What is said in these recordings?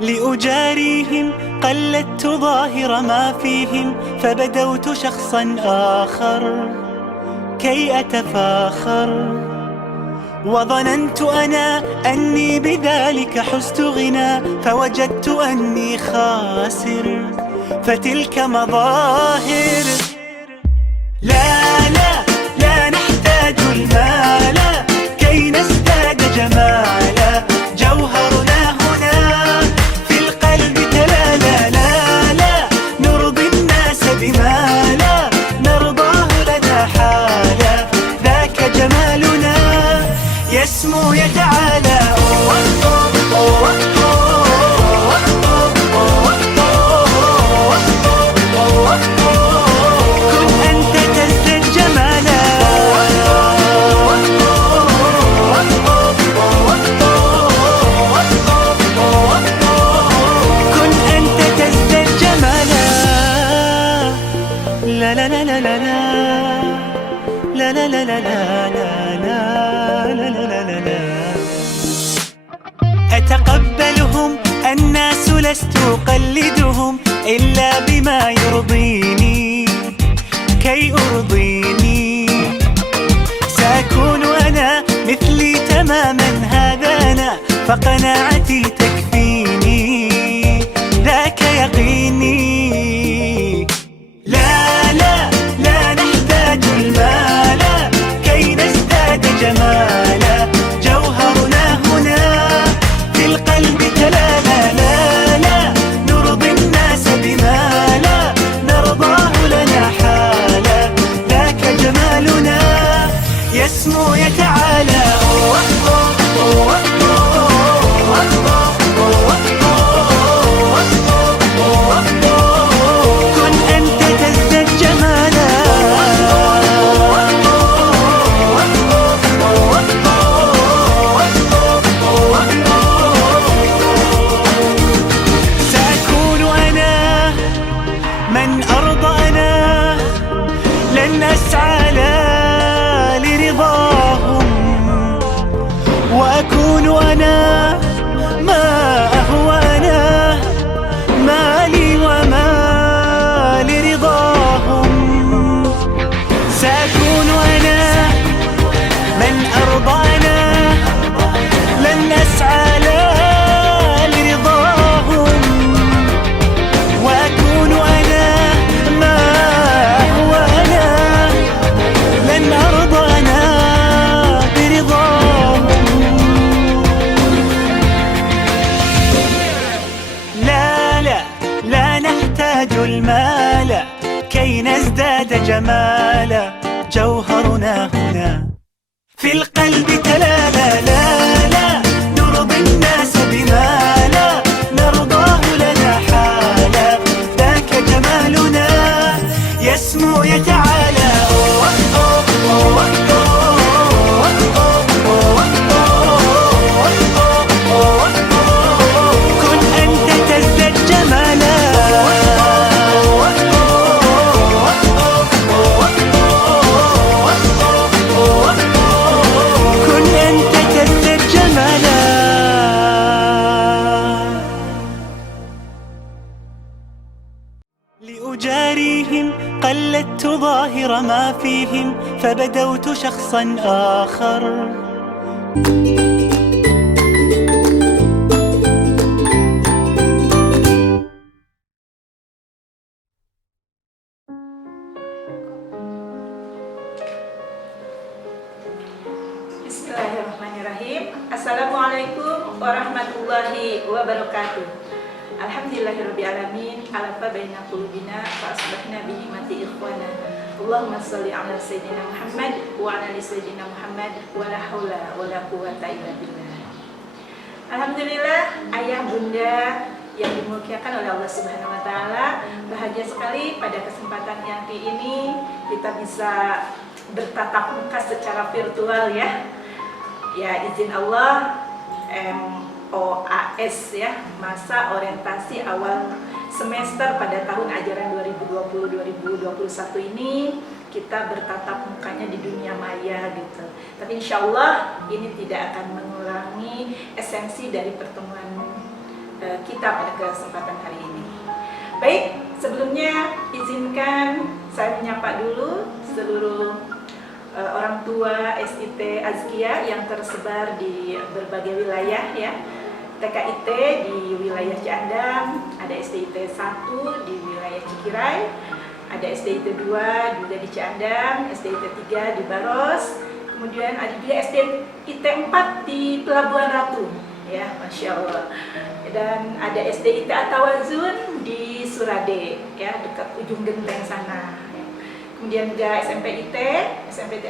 لأجاريهم قلدت ظاهر ما فيهم، فبدوت شخصا آخر كي أتفاخر. وظننت أنا أني بذلك حزت غنى، فوجدت أني خاسر، فتلك مظاهر. لا لا لا نحتاج المال كي نزداد جمالا، جوهرنا هنا في القلب تلالا. لا لا نرضي الناس بما لا نرضاه لنا حالا، ذاك جمالنا يسمو يتعالى. لا لا لا لا لا لا لا لا لا لا لا لا لا. أتقبلهم الناس لست أقلدهم إلا بما يرضيني كي أرضيني. سأكون أنا مثلي تماما، هذا أنا فقناعتي تكفيني، ذاك يقيني. لا لا لا نحتاج المال كي نزداد جمالا، جوهرنا هنا في القلب تلالا. لا لا نرضي الناس بما لا نرضاه لنا حالا، ذاك جمالنا يسمو يتعالى. من أرضانا لن أسعى لا لرضاهم، وأكون أنا ما أهوى أنا، مالي وما لرضاهم. سأكون أنا من أرضانا لن أسعى لا لرضاهم، وأكون أنا ما هو أنا، لن أرضى أنا برضاهم. لا لا لا نحتاج المال كي نزداد جمالا، جوهرنا هنا في القلب تلالا. لا لا نرضي الناس بما لا نرضاه لنا حالا، ذاك جمالنا يسمو يتعالى. كن أنت تزداد جمالا. كن أنت تزداد جمالا. لأجاريهم قلدت ظاهر ما فيهم، فبدوت شخصا آخر. Bismillahirrahmanirrahim. Assalamualaikum warahmatullahi wabarakatuh. Alhamdulillahirrabbilalamin. Alafa baina qulubina fa asbahna bihi mati ikhwana. Allahumma sholli ala sayyidina Muhammad wa ala ali sayyidina Muhammad wa la haula wa la quwwata illa billah. Alhamdulillah, ayah bunda yang dimuliakan oleh Allah Subhanahu wa taala, bahagia sekali pada kesempatan yang ini kita bisa bertatap muka secara virtual ya. Ya, izin Allah, MOAS ya, masa orientasi awal semester pada tahun ajaran 2020-2021 ini kita bertatap mukanya di dunia maya gitu. Tapi insya Allah ini tidak akan mengurangi esensi dari pertemuan kita pada kesempatan hari ini. Baik, sebelumnya izinkan saya menyapa dulu seluruh orang tua SIT Azkia yang tersebar di berbagai wilayah ya. TKIT di wilayah Ciandam, ada SDIT 1 di wilayah Cikirai, ada SDIT 2 juga di Ciandam, SDIT 3 di Baros, kemudian ada juga SDIT 4 di Pelabuhan Ratu ya, Masya Allah. Dan ada SDIT Atawazun di Surade ya, dekat ujung genteng sana. Kemudian juga SMPIT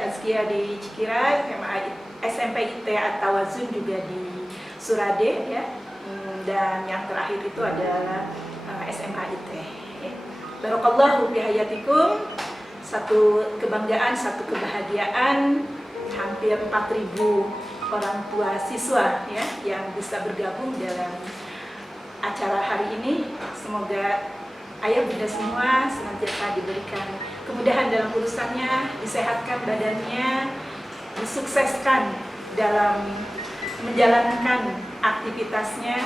Azkia di Cikirai, SMPIT Atawazun juga di Surade ya. Dan yang terakhir itu adalah SMAIT ya. Barakallahu fi hayatikum. Satu kebanggaan, satu kebahagiaan, hampir 4.000 orang tua siswa ya yang bisa bergabung dalam acara hari ini. Semoga ayah bunda semua senantiasa diberikan kemudahan dalam urusannya, disehatkan badannya, disukseskan dalam menjalankan aktivitasnya,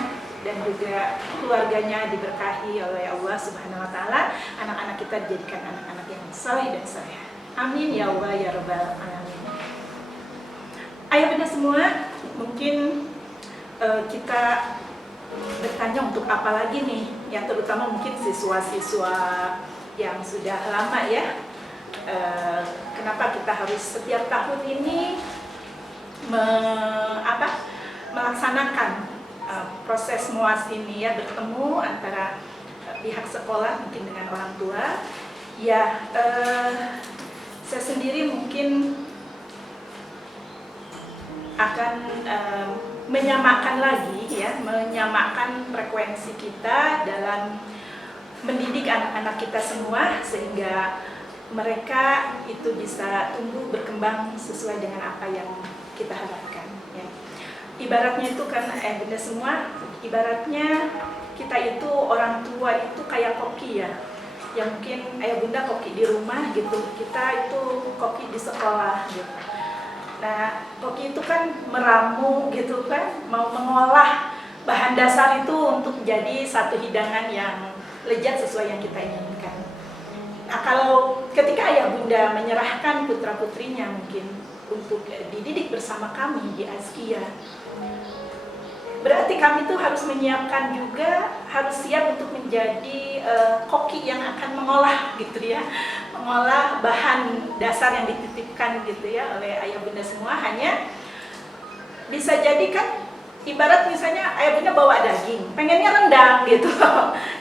dan juga keluarganya diberkahi oleh Allah Subhanahu wa Ta'ala. Anak-anak kita dijadikan anak-anak yang saleh dan saleh. Amin ya Allah ya Rabbal alamin. Ayah bunda semua, mungkin kita bertanya untuk apa lagi nih, yang terutama mungkin siswa-siswa yang sudah lama ya, kenapa kita harus setiap tahun ini melaksanakan proses MUAS ini ya, bertemu antara pihak sekolah mungkin dengan orang tua ya. Saya sendiri mungkin akan menyamakan lagi ya, menyamakan frekuensi kita dalam mendidik anak-anak kita semua sehingga mereka itu bisa tumbuh berkembang sesuai dengan apa yang kita harapkan ya. Ibaratnya itu kan bunda semua, ibaratnya kita itu orang tua itu kayak koki ya, yang mungkin ayah bunda koki di rumah gitu, kita itu koki di sekolah gitu. Nah, koki itu kan meramu gitu kan, mau mengolah bahan dasar itu untuk menjadi satu hidangan yang lezat sesuai yang kita inginkan. Nah, kalau ketika ayah bunda menyerahkan putra-putrinya mungkin untuk dididik bersama kami di Azkia, berarti kami tuh harus menyiapkan juga, harus siap untuk menjadi koki yang akan mengolah gitu ya, mengolah bahan dasar yang dititipkan gitu ya oleh ayah bunda semua. Hanya bisa jadi kan, ibarat misalnya ayah bunda bawa daging, pengennya rendang gitu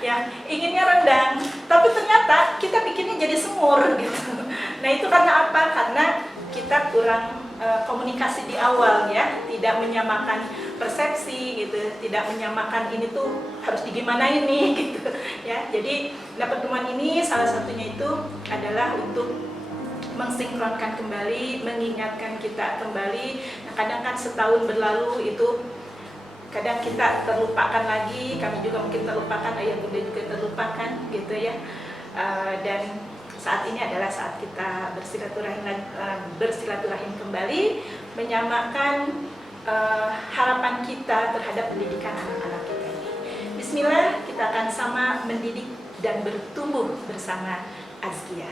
ya, inginnya rendang, tapi ternyata kita bikinnya jadi semur gitu. Nah itu karena apa? Karena kita kurang komunikasi di awal ya, tidak menyamakan persepsi gitu, tidak menyamakan ini tuh harus digimana ini gitu ya. Jadi pertemuan ini salah satunya itu adalah untuk mensinkronkan kembali, mengingatkan kita kembali. Nah, kadang kan setahun berlalu itu kadang kita terlupakan lagi, kami juga mungkin terlupakan, ayah bunda juga terlupakan gitu ya. Dan saat ini adalah saat kita bersilaturahim kembali, menyamakan harapan kita terhadap pendidikan anak-anak kita ini. Bismillah, kita akan sama mendidik dan bertumbuh bersama Azkia.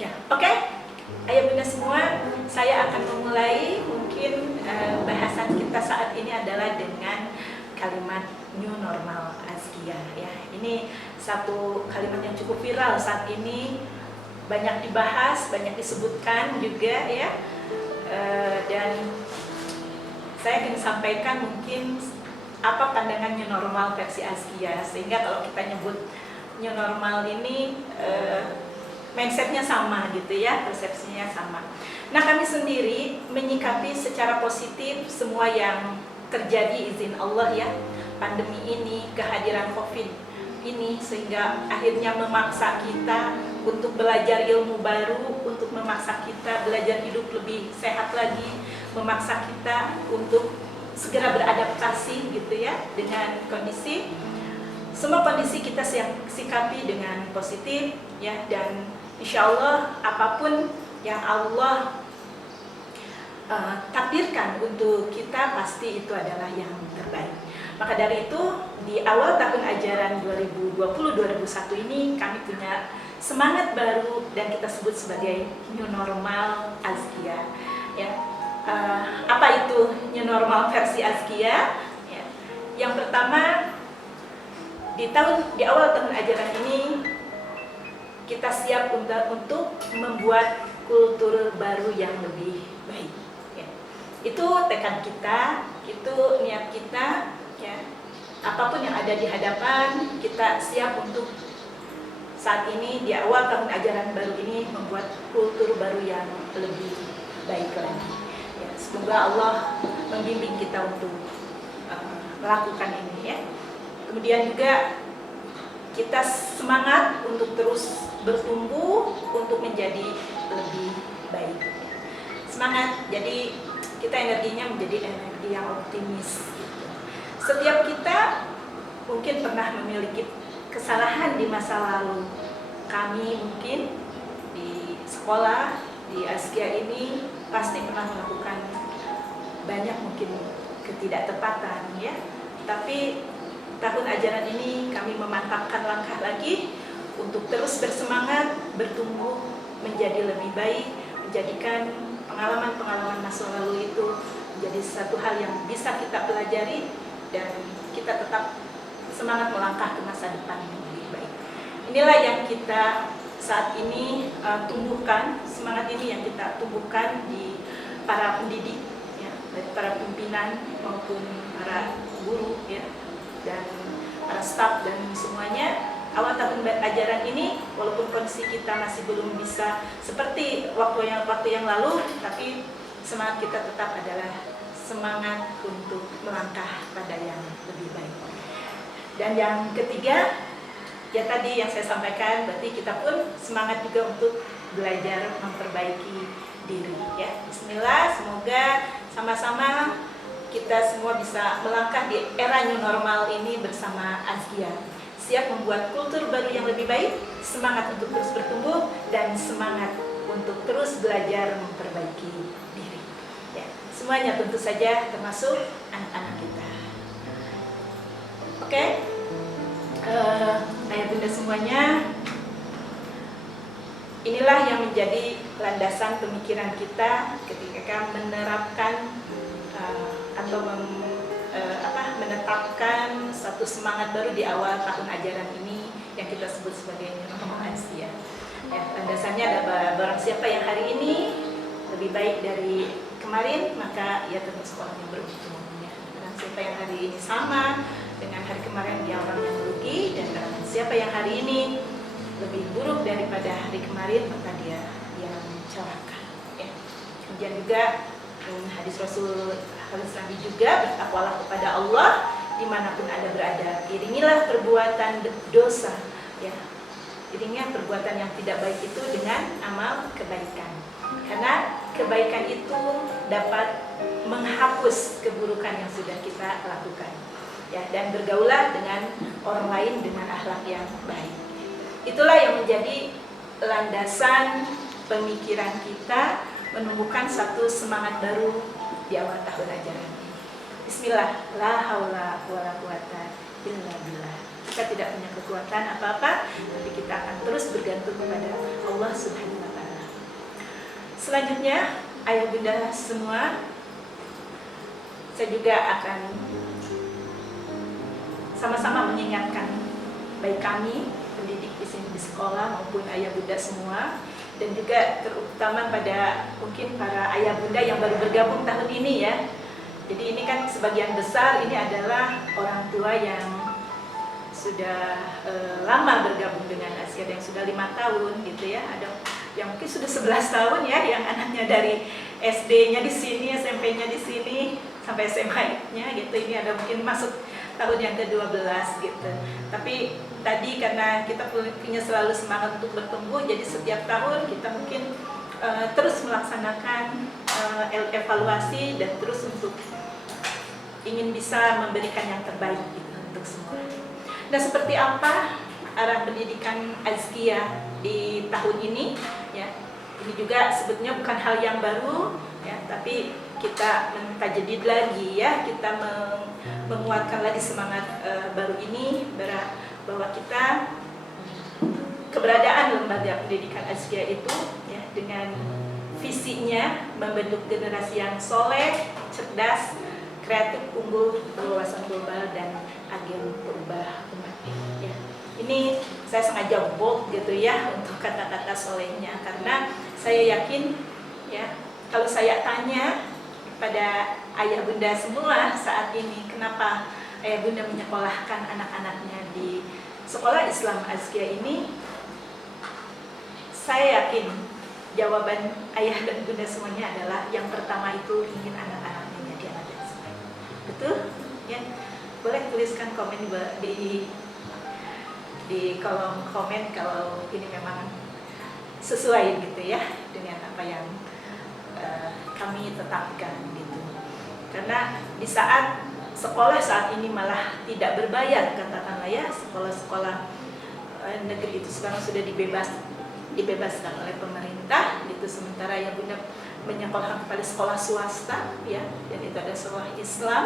Ya, oke. Ayah bunda semua, saya akan memulai mungkin bahasan kita saat ini adalah dengan kalimat new normal Azkia ya. Ini satu kalimat yang cukup viral saat ini, banyak dibahas, banyak disebutkan juga ya. Dan saya ingin sampaikan mungkin apa pandangan new normal versi Azkia, sehingga kalau kita nyebut new normal ini mindsetnya sama gitu ya, persepsinya sama. Nah, kami sendiri menyikapi secara positif semua yang terjadi izin Allah ya, pandemi ini, kehadiran COVID ini, sehingga akhirnya memaksa kita untuk belajar ilmu baru, untuk memaksa kita belajar hidup lebih sehat lagi, memaksa kita untuk segera beradaptasi gitu ya dengan kondisi. Semua kondisi kita sikapi dengan positif ya, dan insya Allah apapun yang Allah takdirkan untuk kita pasti itu adalah yang terbaik. Maka dari itu di awal tahun ajaran 2020-2021 ini kami punya semangat baru dan kita sebut sebagai new normal Azkia ya. Apa itu new normal versi Azkia ya? Yang pertama, di awal tahun ajaran ini kita siap untuk membuat kultur baru yang lebih baik ya. Itu tekad kita, itu niat kita ya. Apapun yang ada di hadapan, kita siap untuk saat ini di awal tahun ajaran baru ini membuat kultur baru yang lebih baik lagi ya. Semoga Allah membimbing kita untuk melakukan ini ya. Kemudian juga kita semangat untuk terus bertumbuh untuk menjadi lebih baik. Semangat, jadi kita energinya menjadi energi yang optimis. Setiap kita mungkin pernah memiliki kesalahan di masa lalu. Kami mungkin di sekolah, di Azkia ini pasti pernah melakukan banyak mungkin ketidaktepatan ya. Tapi tahun ajaran ini kami memantapkan langkah lagi untuk terus bersemangat, bertumbuh menjadi lebih baik, menjadikan pengalaman-pengalaman masa lalu itu menjadi satu hal yang bisa kita pelajari dan kita tetap semangat melangkah ke masa depan yang lebih baik. Inilah yang kita saat ini tumbuhkan, semangat ini yang kita tumbuhkan di para pendidik, ya, dari para pimpinan maupun para guru ya, dan para staf dan semuanya. Awal tahun ajaran ini walaupun kondisi kita masih belum bisa seperti waktu yang lalu, tapi semangat kita tetap adalah semangat untuk melangkah pada yang lebih baik. Dan yang ketiga, ya tadi yang saya sampaikan, berarti kita pun semangat juga untuk belajar memperbaiki diri ya. Bismillah, semoga sama-sama kita semua bisa melangkah di era new normal ini bersama Azkia. Siap membuat kultur baru yang lebih baik, semangat untuk terus bertumbuh, dan semangat untuk terus belajar memperbaiki diri. Ya, semuanya tentu saja termasuk anak-anak kita. Oke, ayah bunda semuanya, inilah yang menjadi landasan pemikiran kita ketika menerapkan atau menetapkan satu semangat baru di awal tahun ajaran ini yang kita sebut sebagai normal Azkia. Ya, landasannya adalah barang siapa yang hari ini lebih baik dari kemarin, maka ia termasuk orang yang beruntung. Ya. Barang siapa yang hari ini sama dengan hari kemarin, dia orang yang merugi, dan barang siapa yang hari ini lebih buruk daripada hari kemarin, maka dia yang celaka. Ya. Kemudian juga hadis Rasul, hadis Nabi juga, bertakwalah kepada Allah dimanapun Anda berada. Iringilah perbuatan dosa, ya. Iringilah perbuatan yang tidak baik itu dengan amal kebaikan. Karena kebaikan itu dapat menghapus keburukan yang sudah kita lakukan. Ya, dan bergaulah dengan orang lain dengan akhlak yang baik. Itulah yang menjadi landasan pemikiran kita menumbuhkan satu semangat baru di awal tahun ajaran ini. Bismillah, la haula wala quwata illa billah. Kita tidak punya kekuatan apa-apa, tapi kita akan terus bergantung kepada Allah Subhanahu wa taala. Selanjutnya, ayah bunda semua, saya juga akan sama-sama mengingatkan baik kami pendidik di sini di sekolah maupun ayah bunda semua, dan juga terutama pada mungkin para ayah bunda yang baru bergabung tahun ini ya. Jadi ini kan sebagian besar ini adalah orang tua yang sudah lama bergabung dengan Azkia, yang sudah 5 tahun gitu ya, ada yang mungkin sudah 11 tahun ya, yang anaknya dari SD-nya di sini, SMP-nya di sini, sampai SMA-nya gitu. Ini ada mungkin masuk tahun yang ke-12 gitu. Tapi tadi karena kita punya selalu semangat untuk bertumbuh, jadi setiap tahun kita mungkin terus melaksanakan evaluasi dan terus untuk ingin bisa memberikan yang terbaik gitu untuk semua. Nah, seperti apa arah pendidikan Azkia di tahun ini ya? Ini juga sebetulnya bukan hal yang baru ya, tapi kita mentajdid lagi ya, kita menguatkan lagi semangat baru ini bahwa kita keberadaan lembaga pendidikan Azkia itu ya, dengan visinya membentuk generasi yang soleh, cerdas, kreatif, unggul, berwawasan global, dan agen berubah umat. Ya. Ini saya sengaja bold gitu ya untuk kata-kata solehnya, karena saya yakin ya, kalau saya tanya pada ayah bunda semua saat ini, kenapa ayah bunda menyekolahkan anak-anaknya di sekolah Islam Azkia ini, saya yakin jawaban ayah dan bunda semuanya adalah yang pertama itu ingin anak-anaknya jadi anak yang soleh. Betul? Ya. Boleh tuliskan komen di kolom komen kalau ini memang sesuai gitu ya dengan apa yang kami tetapkan gitu. Karena di saat sekolah saat ini malah tidak berbayar, katakanlah ya, sekolah-sekolah negeri itu sekarang sudah dibebaskan oleh pemerintah gitu, sementara yang bunda menyekolahkan kepada sekolah swasta ya, dan itu ada sekolah Islam.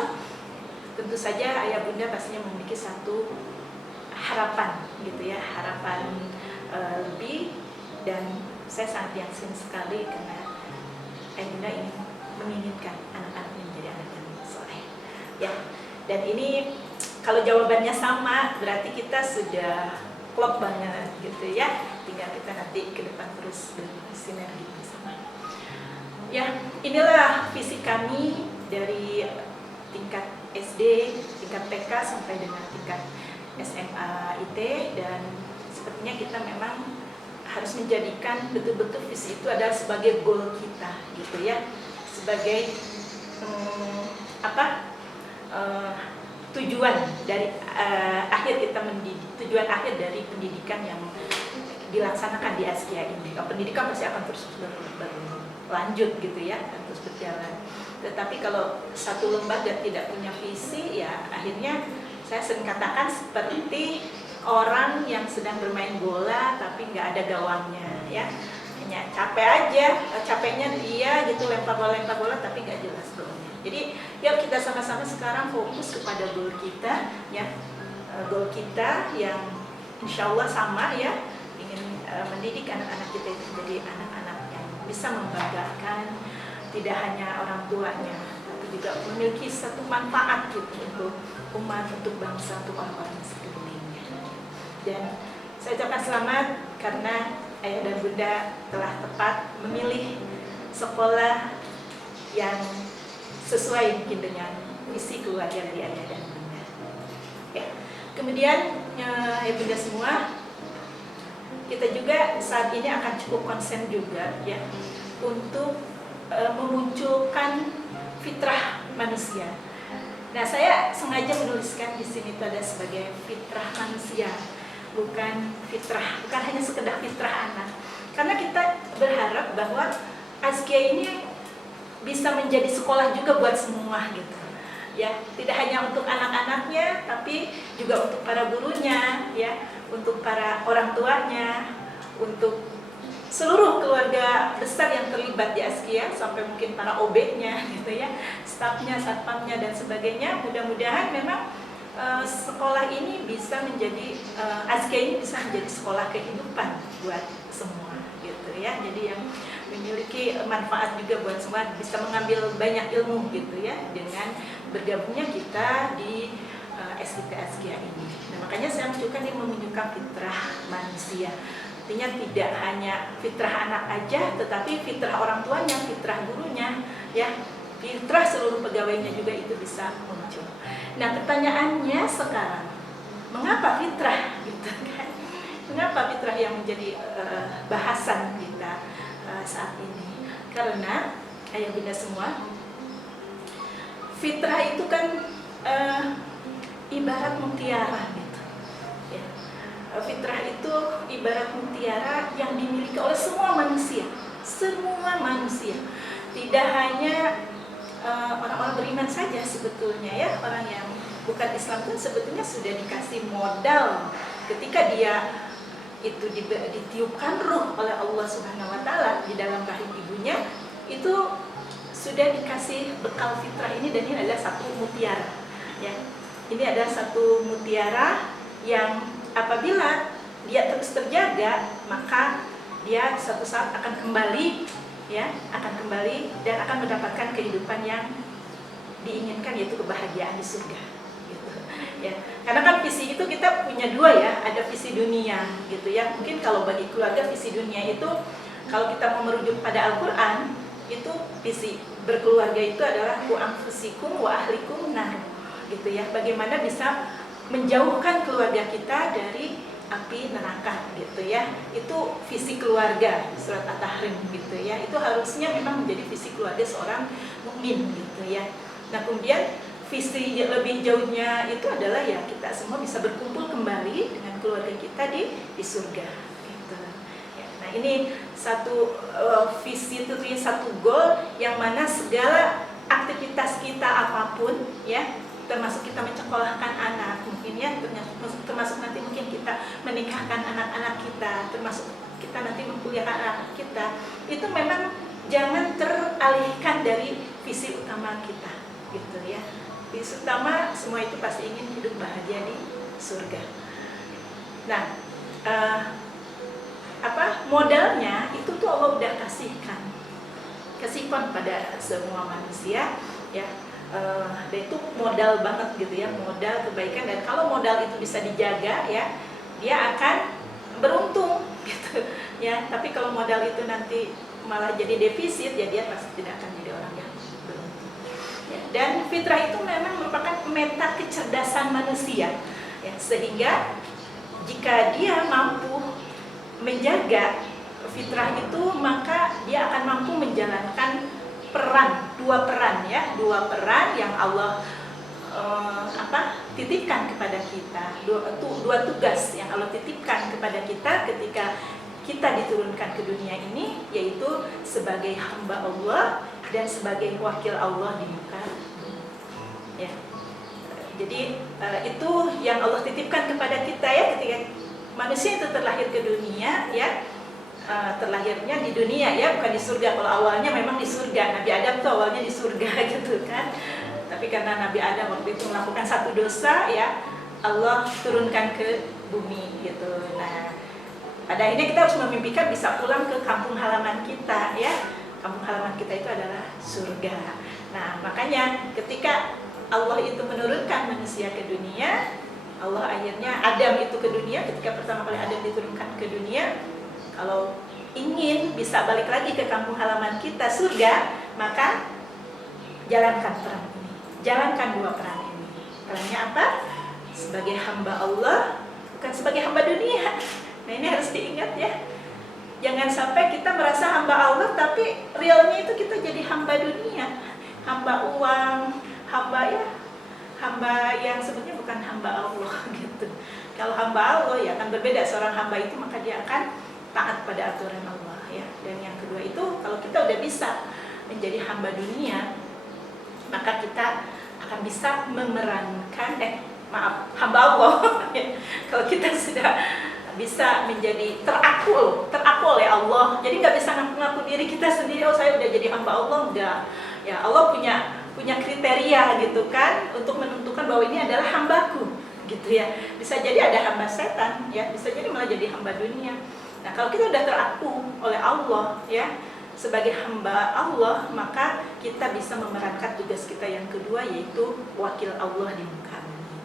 Tentu saja ayah bunda pastinya memiliki satu harapan gitu ya, harapan lebih, dan saya sangat yakin sekali karena ayah bunda ingin menginginkan anak-anaknya menjadi anak yang soleh ya. Dan ini kalau jawabannya sama berarti kita sudah klop banget gitu ya, tinggal kita nanti ke depan terus bersinergi bersama ya. Inilah visi kami dari tingkat SD, tingkat TK sampai dengan tingkat SMA IT, dan sepertinya kita memang harus menjadikan betul-betul visi itu adalah sebagai goal kita gitu ya, sebagai tujuan dari akhir kita mendidik, tujuan akhir dari pendidikan yang dilaksanakan di Azkia ini. Pendidikan pasti akan terus berlanjut gitu ya, akan terus berjalan. Tetapi kalau satu lembaga tidak punya visi ya, akhirnya saya sering katakan seperti orang yang sedang bermain bola tapi nggak ada gawangnya ya, hanya capek aja, capeknya dia gitu, lempar bola tapi nggak jelas golnya. Jadi yuk kita sama-sama sekarang fokus kepada goal kita ya, goal kita yang insya Allah sama ya, ingin mendidik anak-anak kita itu menjadi anak-anak yang bisa membanggakan tidak hanya orang tuanya, tapi juga memiliki satu manfaat gitu untuk umat, untuk bangsa, untuk orang-orang sekelilingnya. Dan saya ucapkan selamat karena ayah dan bunda telah tepat memilih sekolah yang sesuai mungkin dengan visi keluarga dari ayah dan bunda. Ya. Kemudian ayah bunda semua, kita juga saat ini akan cukup konsen juga ya untuk memunculkan fitrah manusia. Nah, saya sengaja menuliskan di sini itu ada sebagai fitrah manusia, bukan hanya sekedar fitrah anak. Karena kita berharap bahwa Azkia ini bisa menjadi sekolah juga buat semua gitu. Ya, tidak hanya untuk anak-anaknya, tapi juga untuk para gurunya, ya, untuk para orang tuanya, untuk seluruh keluarga besar yang terlibat di Azkia, sampai mungkin para OB-nya gitu ya, stafnya, satpamnya dan sebagainya. Mudah-mudahan memang sekolah ini bisa menjadi Azkia ini bisa menjadi sekolah kehidupan buat semua gitu ya. Jadi yang memiliki manfaat juga buat semua, bisa mengambil banyak ilmu gitu ya dengan bergabungnya kita di SIT Azkia ini. Nah, makanya saya menunjukkan fitrah manusia. Artinya tidak hanya fitrah anak aja, tetapi fitrah orang tuanya, fitrah gurunya, ya, fitrah seluruh pegawainya juga itu bisa muncul. Nah, pertanyaannya sekarang, mengapa fitrah gitu kan? Mengapa fitrah yang menjadi bahasan kita saat ini? Karena ayah bunda semua, fitrah itu kan ibarat mutiara gitu. Ya. Fitrah itu ibarat mutiara yang dimiliki oleh semua manusia, tidak hanya orang-orang beriman saja sebetulnya ya. Orang yang bukan Islam pun sebetulnya sudah dikasih modal ketika dia itu ditiupkan ruh oleh Allah Subhanahu wa taala di dalam rahim ibunya, itu sudah dikasih bekal fitrah ini, dan ini adalah satu mutiara ya. Ini adalah satu mutiara yang apabila dia terus terjaga, maka dia suatu saat akan kembali ya, dan akan mendapatkan kehidupan yang diinginkan, yaitu kebahagiaan di surga gitu ya. Karena kan visi itu kita punya dua ya, ada visi dunia gitu ya. Mungkin kalau bagi keluarga visi dunia itu, kalau kita mau merujuk pada Al-Qur'an, itu visi berkeluarga itu adalah ku anfusikum wa ahlikum nar gitu ya. Bagaimana bisa menjauhkan keluarga kita dari api neraka gitu ya. Itu visi keluarga, surat At-Tahrim gitu ya. Itu harusnya memang menjadi visi keluarga seorang mukmin gitu ya. Nah, kemudian visi lebih jauhnya itu adalah ya kita semua bisa berkumpul kembali dengan keluarga kita di surga gitu ya. Nah, ini satu visi, itu satu goal yang mana segala aktivitas kita apapun ya, termasuk kita mencekolahkan anak mungkin ya, termasuk nanti mungkin kita menikahkan anak-anak kita, termasuk kita nanti mengkuliahkan anak kita, itu memang jangan teralihkan dari visi utama kita gitu ya. Visi utama semua itu pasti ingin hidup bahagia di surga. Nah, modalnya itu tuh Allah udah kasihkan pada semua manusia ya. Dan itu modal banget gitu ya, modal kebaikan, dan kalau modal itu bisa dijaga ya, dia akan beruntung gitu ya. Tapi kalau modal itu nanti malah jadi defisit ya, dia pasti tidak akan jadi orang yang beruntung ya. Dan fitrah itu memang merupakan meta kecerdasan manusia ya, sehingga jika dia mampu menjaga fitrah itu, maka dia akan mampu menjalankan dua peran yang Allah titipkan kepada kita, dua tugas yang Allah titipkan kepada kita ketika kita diturunkan ke dunia ini, yaitu sebagai hamba Allah dan sebagai wakil Allah di muka bumi ya. Jadi itu yang Allah titipkan kepada kita ya, ketika manusia itu terlahir ke dunia ya. Terlahirnya di dunia ya, bukan di surga. Kalau awalnya memang di surga, Nabi Adam tuh awalnya di surga gitu kan. Tapi karena Nabi Adam waktu itu melakukan satu dosa ya, Allah turunkan ke bumi gitu. Nah, pada akhirnya kita harus memimpikan bisa pulang ke kampung halaman kita ya. Kampung halaman kita itu adalah surga. Nah, makanya ketika Allah itu menurunkan manusia ke dunia, Allah akhirnya Adam itu ke dunia, ketika pertama kali Adam diturunkan ke dunia, kalau ingin bisa balik lagi ke kampung halaman kita surga, maka jalankan peran ini, jalankan dua peran ini. Perannya apa? Sebagai hamba Allah, bukan sebagai hamba dunia. Nah, ini harus diingat ya. Jangan sampai kita merasa hamba Allah, tapi realnya itu kita jadi hamba dunia, hamba uang, hamba yang sebenarnya bukan hamba Allah gitu. Kalau hamba Allah ya akan berbeda. Seorang hamba itu maka dia akan taat pada aturan Allah ya. Dan yang kedua itu, kalau kita udah bisa menjadi hamba dunia, maka kita akan bisa memerankan hamba Allah ya. Kalau kita sudah bisa menjadi terakul oleh Allah, jadi nggak bisa ngaku-ngaku diri kita sendiri, oh saya udah jadi hamba Allah, enggak ya. Allah punya kriteria gitu kan, untuk menentukan bahwa ini adalah hambaku gitu ya. Bisa jadi ada hamba setan ya, bisa jadi malah jadi hamba dunia. Nah, kalau kita udah teraku oleh Allah ya sebagai hamba Allah, maka kita bisa memerankan tugas kita yang kedua, yaitu wakil Allah di muka bumi.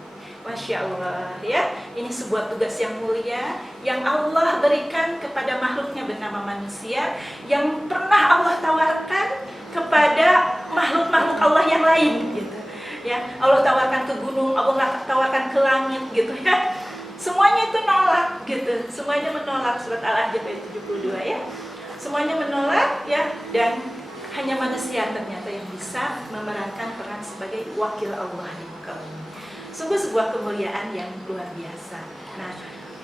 Masya Allah ya, ini sebuah tugas yang mulia yang Allah berikan kepada makhluknya bernama manusia, yang pernah Allah tawarkan kepada makhluk-makhluk Allah yang lain gitu ya. Allah tawarkan ke gunung, Allah tawarkan ke langit gitu ya. semuanya itu nolak gitu, semuanya menolak. Surat Al-Ahzab ayat 72 ya, semuanya menolak ya, dan hanya manusia ternyata yang bisa memerankan peran sebagai wakil Allah di muka bumi. Sungguh sebuah kemuliaan yang luar biasa. Nah,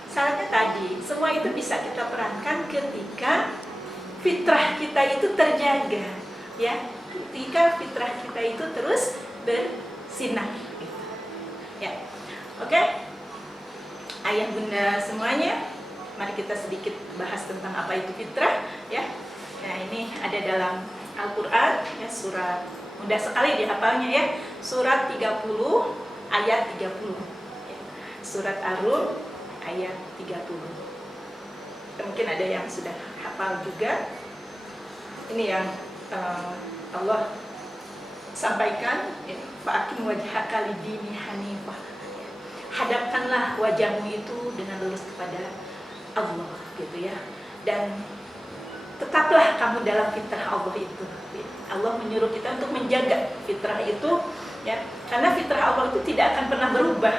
syaratnya tadi, semua itu bisa kita perankan ketika fitrah kita itu terjaga, ya. Ketika fitrah kita itu terus bersinar, gitu. Ya, oke. Ayah bunda semuanya, mari kita sedikit bahas tentang apa itu fitrah, ya. Nah, ini ada dalam Al-Quran, ya, surat mudah sekali dihafalnya ya, surat 30 ayat 30, ya. Surat Ar-Rum ayat 30. Mungkin ada yang sudah hafal juga. Ini yang Allah sampaikan, ya, fa'akim wajhaka lidini hanifah, ya. Hadapkanlah wajahmu itu dengan lurus kepada Allah, gitu ya. Dan tetaplah kamu dalam fitrah Allah itu. Allah menyuruh kita untuk menjaga fitrah itu, ya. Karena fitrah Allah itu tidak akan pernah berubah.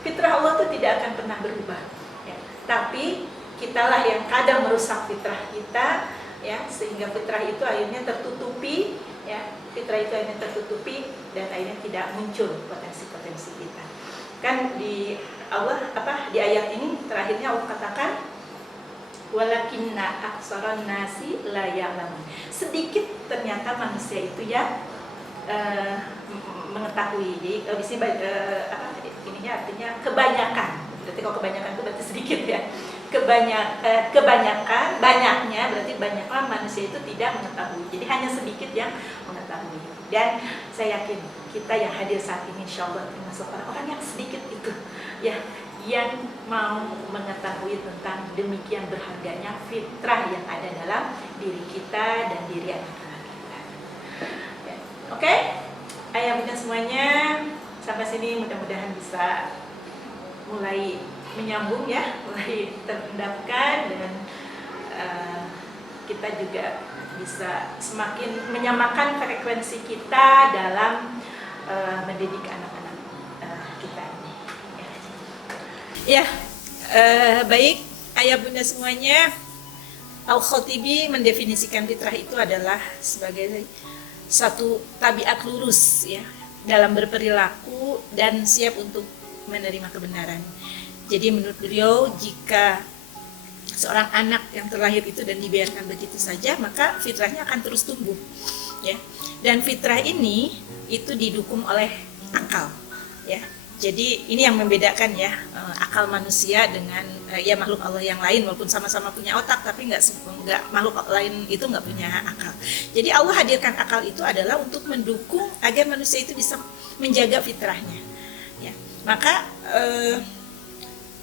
Fitrah Allah itu tidak akan pernah berubah, ya. Tapi kitalah yang kadang merusak fitrah kita, ya, sehingga fitrah itu akhirnya tertutupi, ya. Fitrah itu akhirnya tertutupi dan akhirnya tidak muncul potensi-potensi kita. Kan di Allah di ayat ini terakhirnya Allah katakan walakinna aksaran nasi la ya'lamun. Sedikit ternyata manusia itu ya mengetahui. Jadi di sini ininya artinya kebanyakan. Berarti kalau kebanyakan itu berarti sedikit ya. Kebanyakan, banyaknya berarti banyaklah manusia itu tidak mengetahui. Jadi hanya sedikit yang mengetahui. Dan saya yakin kita yang hadir saat ini insyaallah termasuk orang-orang yang sedikit itu, ya, yang mau mengetahui tentang demikian berharganya fitrah yang ada dalam diri kita dan diri anak-anak kita. Ya. Oke, ayah bunda semuanya, sampai sini mudah-mudahan bisa mulai menyambung ya, mulai terendapkan, dan kita juga bisa semakin menyamakan frekuensi kita dalam mendidik anak-anak kita ini. Ya, baik ayah bunda semuanya, Al-Khatibi mendefinisikan fitrah itu adalah sebagai satu tabiat lurus ya dalam berperilaku dan siap untuk menerima kebenaran. Jadi menurut beliau, jika seorang anak yang terlahir itu dan dibiarkan begitu saja, maka fitrahnya akan terus tumbuh, ya. Dan fitrah ini itu didukung oleh akal, ya. Jadi ini yang membedakan ya akal manusia dengan ya makhluk Allah yang lain, walaupun sama-sama punya otak, tapi nggak makhluk lain itu nggak punya akal. Jadi Allah hadirkan akal itu adalah untuk mendukung agar manusia itu bisa menjaga fitrahnya, ya. Maka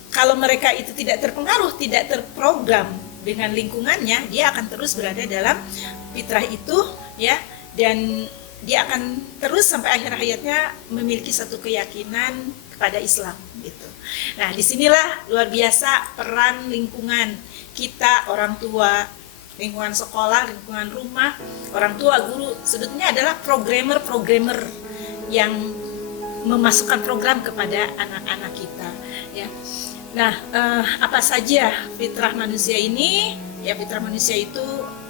kalau mereka itu tidak terpengaruh, tidak terprogram dengan lingkungannya, dia akan terus berada dalam fitrah itu, ya, dan dia akan terus sampai akhir hayatnya memiliki satu keyakinan kepada Islam, gitu. Nah, disinilah luar biasa peran lingkungan kita, orang tua, lingkungan sekolah, lingkungan rumah, orang tua, guru, sebetulnya adalah programmer yang memasukkan program kepada anak-anak kita, ya. Nah, apa saja fitrah manusia ini? Ya, fitrah manusia itu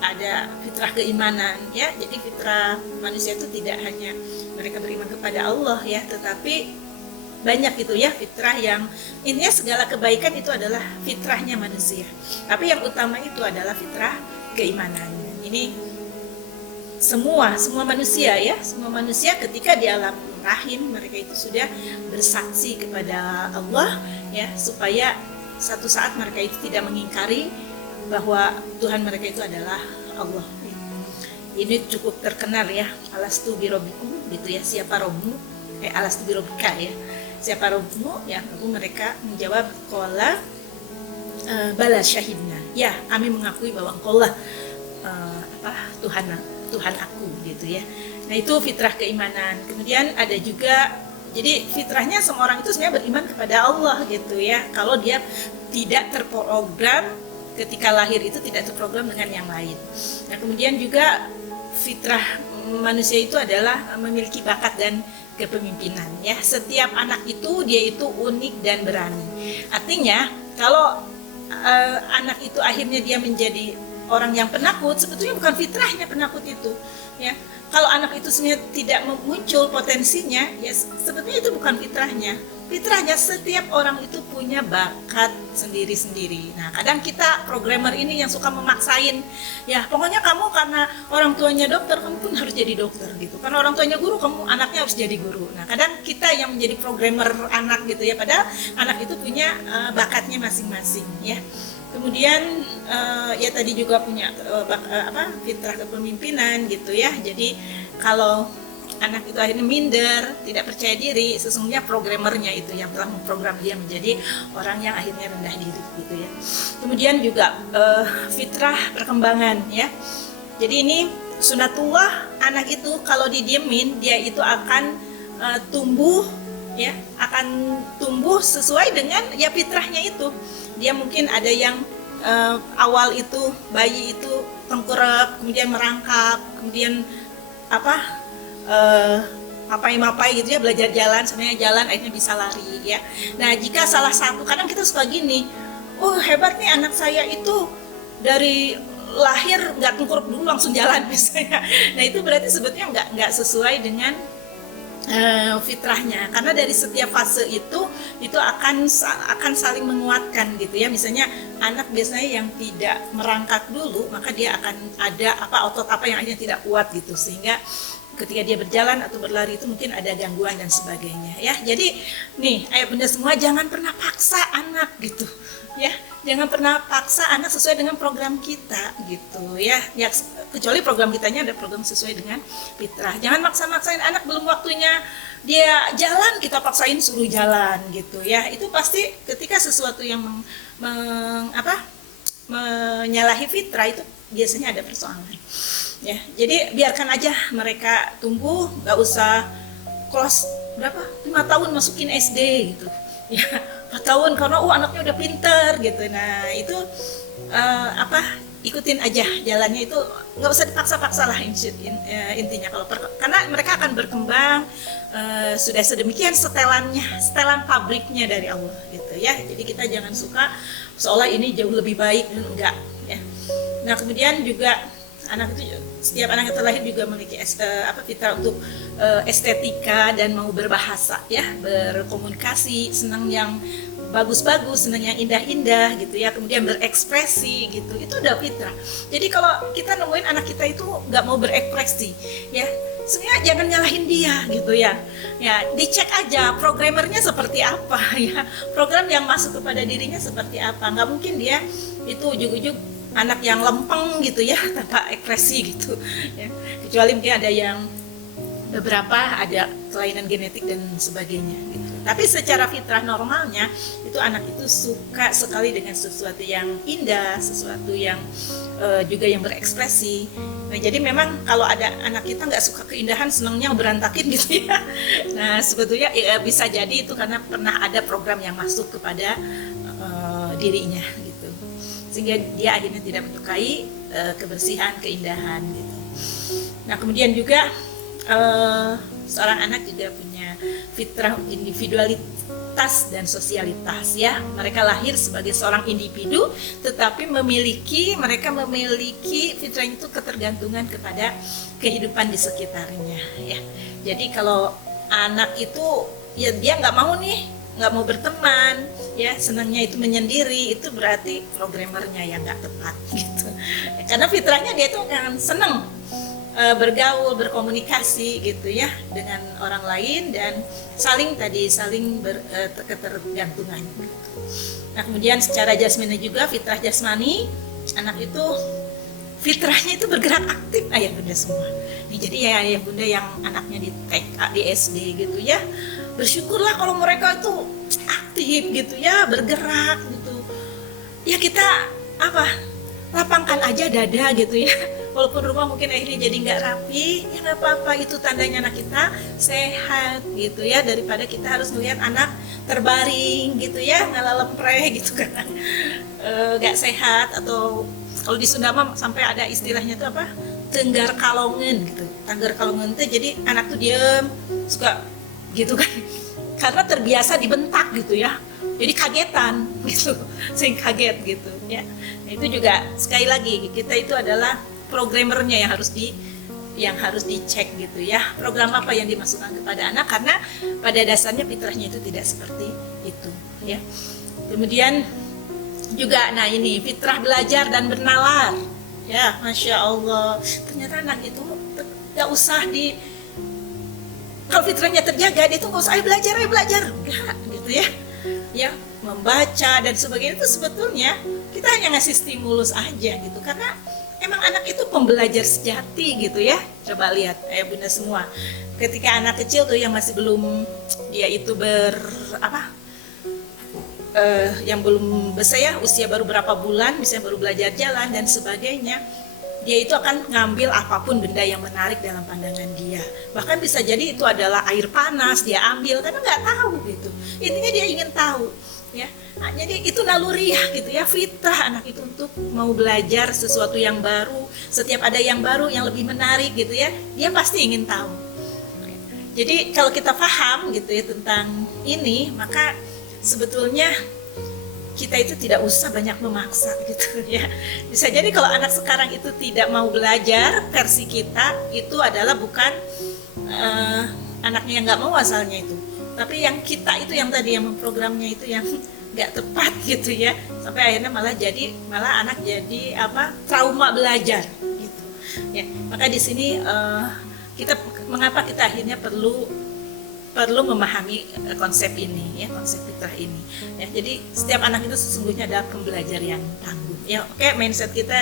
ada fitrah keimanan, ya. Jadi fitrah manusia itu tidak hanya mereka beriman kepada Allah, ya, tetapi banyak itu ya fitrah yang intinya segala kebaikan itu adalah fitrahnya manusia. Tapi yang utama itu adalah fitrah keimanan. Ini semua manusia ya, semua manusia ketika di alam rahim mereka itu sudah bersaksi kepada Allah, ya, supaya satu saat mereka itu tidak mengingkari bahwa Tuhan mereka itu adalah Allah. Ini cukup terkenal ya, alastu birabbikum, gitu ya, siapa Robmu? Alastu birabbika ya, siapa Robmu? Ya, lalu mereka menjawab qala bala syahidna, ya, kami mengakui bahwa Engkaulah Tuhan aku, gitu ya. Nah, itu fitrah keimanan. Kemudian ada juga, jadi fitrahnya semua orang itu sebenarnya beriman kepada Allah, gitu ya. Kalau dia tidak terprogram ketika lahir itu tidak terprogram dengan yang lain. Nah, kemudian juga fitrah manusia itu adalah memiliki bakat dan kepemimpinan ya. Setiap anak itu dia itu unik dan berani. Artinya kalau anak itu akhirnya dia menjadi orang yang penakut, sebetulnya bukan fitrahnya penakut itu ya. Kalau anak itu sebenarnya tidak muncul potensinya ya, sebetulnya itu bukan fitrahnya. Fitrahnya setiap orang itu punya bakat sendiri-sendiri. Nah, kadang kita programmer ini yang suka memaksain, ya pokoknya kamu karena orang tuanya dokter, kamu pun harus jadi dokter gitu. Karena orang tuanya guru, kamu anaknya harus jadi guru. Nah, kadang kita yang menjadi programmer anak gitu ya, padahal anak itu punya bakatnya masing-masing ya. Kemudian ya tadi juga punya fitrah kepemimpinan gitu ya. Jadi kalau anak itu akhirnya minder, tidak percaya diri, sesungguhnya programmernya itu yang telah memprogram dia menjadi orang yang akhirnya rendah diri gitu ya. Kemudian juga fitrah perkembangan ya. Jadi ini sunatullah, anak itu kalau didiemin dia itu akan tumbuh ya, akan tumbuh sesuai dengan ya fitrahnya itu. Dia mungkin ada yang awal itu bayi itu tengkurap, kemudian merangkap, kemudian mapai gitu ya, belajar jalan, sebenarnya jalan akhirnya bisa lari ya. Nah, jika salah satu, kadang kita suka gini, oh hebat nih anak saya itu dari lahir nggak tengkurap dulu langsung jalan misalnya. Nah, itu berarti sebetulnya nggak sesuai dengan fitrahnya, karena dari setiap fase itu akan saling menguatkan gitu ya. Misalnya anak biasanya yang tidak merangkak dulu, maka dia akan ada otot yang akhirnya tidak kuat gitu, sehingga ketika dia berjalan atau berlari itu mungkin ada gangguan dan sebagainya ya. Jadi nih ayah bunda semua, jangan pernah paksa anak gitu ya, jangan pernah paksa anak sesuai dengan program kita gitu ya, kecuali program kitanya ada program sesuai dengan fitrah. Jangan maksa-maksain anak, belum waktunya dia jalan kita paksain suruh jalan gitu ya. Itu pasti ketika sesuatu yang menyalahi fitrah itu biasanya ada persoalan ya. Jadi biarkan aja mereka tumbuh, nggak usah kelas berapa 5 tahun masukin SD gitu ya, 4 tahun karena anaknya udah pinter gitu. Nah itu ikutin aja jalannya, itu nggak usah dipaksa-paksa lah intinya. Karena mereka akan berkembang sudah sedemikian setelan pabriknya dari Allah gitu ya. Jadi kita jangan suka seolah ini jauh lebih baik, enggak ya. Nah kemudian juga setiap anak yang terlahir juga memiliki fitrah untuk estetika dan mau berbahasa ya, berkomunikasi, senang yang bagus-bagus, senang yang indah-indah gitu ya, kemudian berekspresi gitu, itu udah fitrah. Jadi kalau kita nemuin anak kita itu nggak mau berekspresi ya, sebenarnya jangan nyalahin dia gitu ya. Ya dicek aja programmernya seperti apa ya, program yang masuk kepada dirinya seperti apa. Nggak mungkin dia itu ujug-ujug anak yang lempeng gitu ya, tanpa ekspresi gitu ya. Kecuali mungkin ada yang beberapa ada kelainan genetik dan sebagainya gitu. Tapi secara fitrah normalnya itu anak itu suka sekali dengan sesuatu yang indah, sesuatu yang juga yang berekspresi. Nah jadi memang kalau ada anak kita nggak suka keindahan, senangnya berantakin gitu ya. Nah sebetulnya bisa jadi itu karena pernah ada program yang masuk kepada dirinya gitu, sehingga dia akhirnya tidak menyukai kebersihan, keindahan gitu. Nah kemudian juga seorang anak juga punya fitrah individualitas dan sosialitas ya. Mereka lahir sebagai seorang individu, tetapi mereka memiliki fitrah itu ketergantungan kepada kehidupan di sekitarnya ya. Jadi kalau anak itu ya dia nggak mau berteman ya, senangnya itu menyendiri, itu berarti programmernya yang nggak tepat gitu. Karena fitrahnya dia itu kan senang bergaul, berkomunikasi gitu ya dengan orang lain dan saling ketergantungan gitu. Nah kemudian secara jasmani juga, fitrah jasmani, anak itu fitrahnya itu bergerak aktif ayah bunda semua. Nih, jadi ya ayah bunda yang anaknya di TK, di SD gitu ya, bersyukurlah kalau mereka itu aktif gitu ya, bergerak gitu. Ya kita lapangkan aja dada gitu ya. Walaupun rumah mungkin akhirnya jadi nggak rapi, ya nggak apa-apa, itu tandanya anak kita sehat gitu ya, daripada kita harus melihat anak terbaring gitu ya, ngalah lempreh gitu kan, nggak sehat. Atau kalau di Sunda sampai ada istilahnya tuh tenggar kalongan gitu. Tenggar kalongan itu jadi anak tuh diem, suka gitu kan. Karena terbiasa dibentak gitu ya. Jadi kagetan gitu, sering kaget gitu ya. Nah, itu juga sekali lagi kita itu adalah programmernya yang harus dicek gitu ya. Program apa yang dimasukkan kepada anak, karena pada dasarnya fitrahnya itu tidak seperti itu ya. Kemudian juga nah ini fitrah belajar dan bernalar ya, Masya Allah, ternyata anak itu nggak usah kalau fitrahnya terjaga dia tuh nggak usah belajar enggak gitu ya, membaca dan sebagainya itu sebetulnya kita hanya ngasih stimulus aja gitu, karena emang anak itu pembelajar sejati gitu ya. Coba lihat ayah bunda semua, ketika anak kecil tuh yang masih belum dia itu yang belum besar ya, usia baru berapa bulan, misalnya baru belajar jalan dan sebagainya, dia itu akan ngambil apapun benda yang menarik dalam pandangan dia. Bahkan bisa jadi itu adalah air panas, dia ambil karena nggak tahu gitu. Intinya dia ingin tahu ya. Nah, jadi itu naluriah gitu ya, fitrah anak itu untuk mau belajar sesuatu yang baru. Setiap ada yang baru yang lebih menarik gitu ya, dia pasti ingin tahu. Jadi kalau kita paham gitu ya tentang ini, maka sebetulnya kita itu tidak usah banyak memaksa gitu ya. Bisa jadi kalau anak sekarang itu tidak mau belajar, versi kita itu adalah bukan anaknya yang nggak mau asalnya itu, tapi yang kita itu yang tadi yang memprogramnya itu yang nggak tepat gitu ya, sampai akhirnya malah anak jadi trauma belajar gitu ya. Maka di sini mengapa kita akhirnya perlu memahami konsep ini ya, konsep fitrah ini ya. Jadi setiap anak itu sesungguhnya adalah pembelajar yang tangguh ya. Oke, mindset kita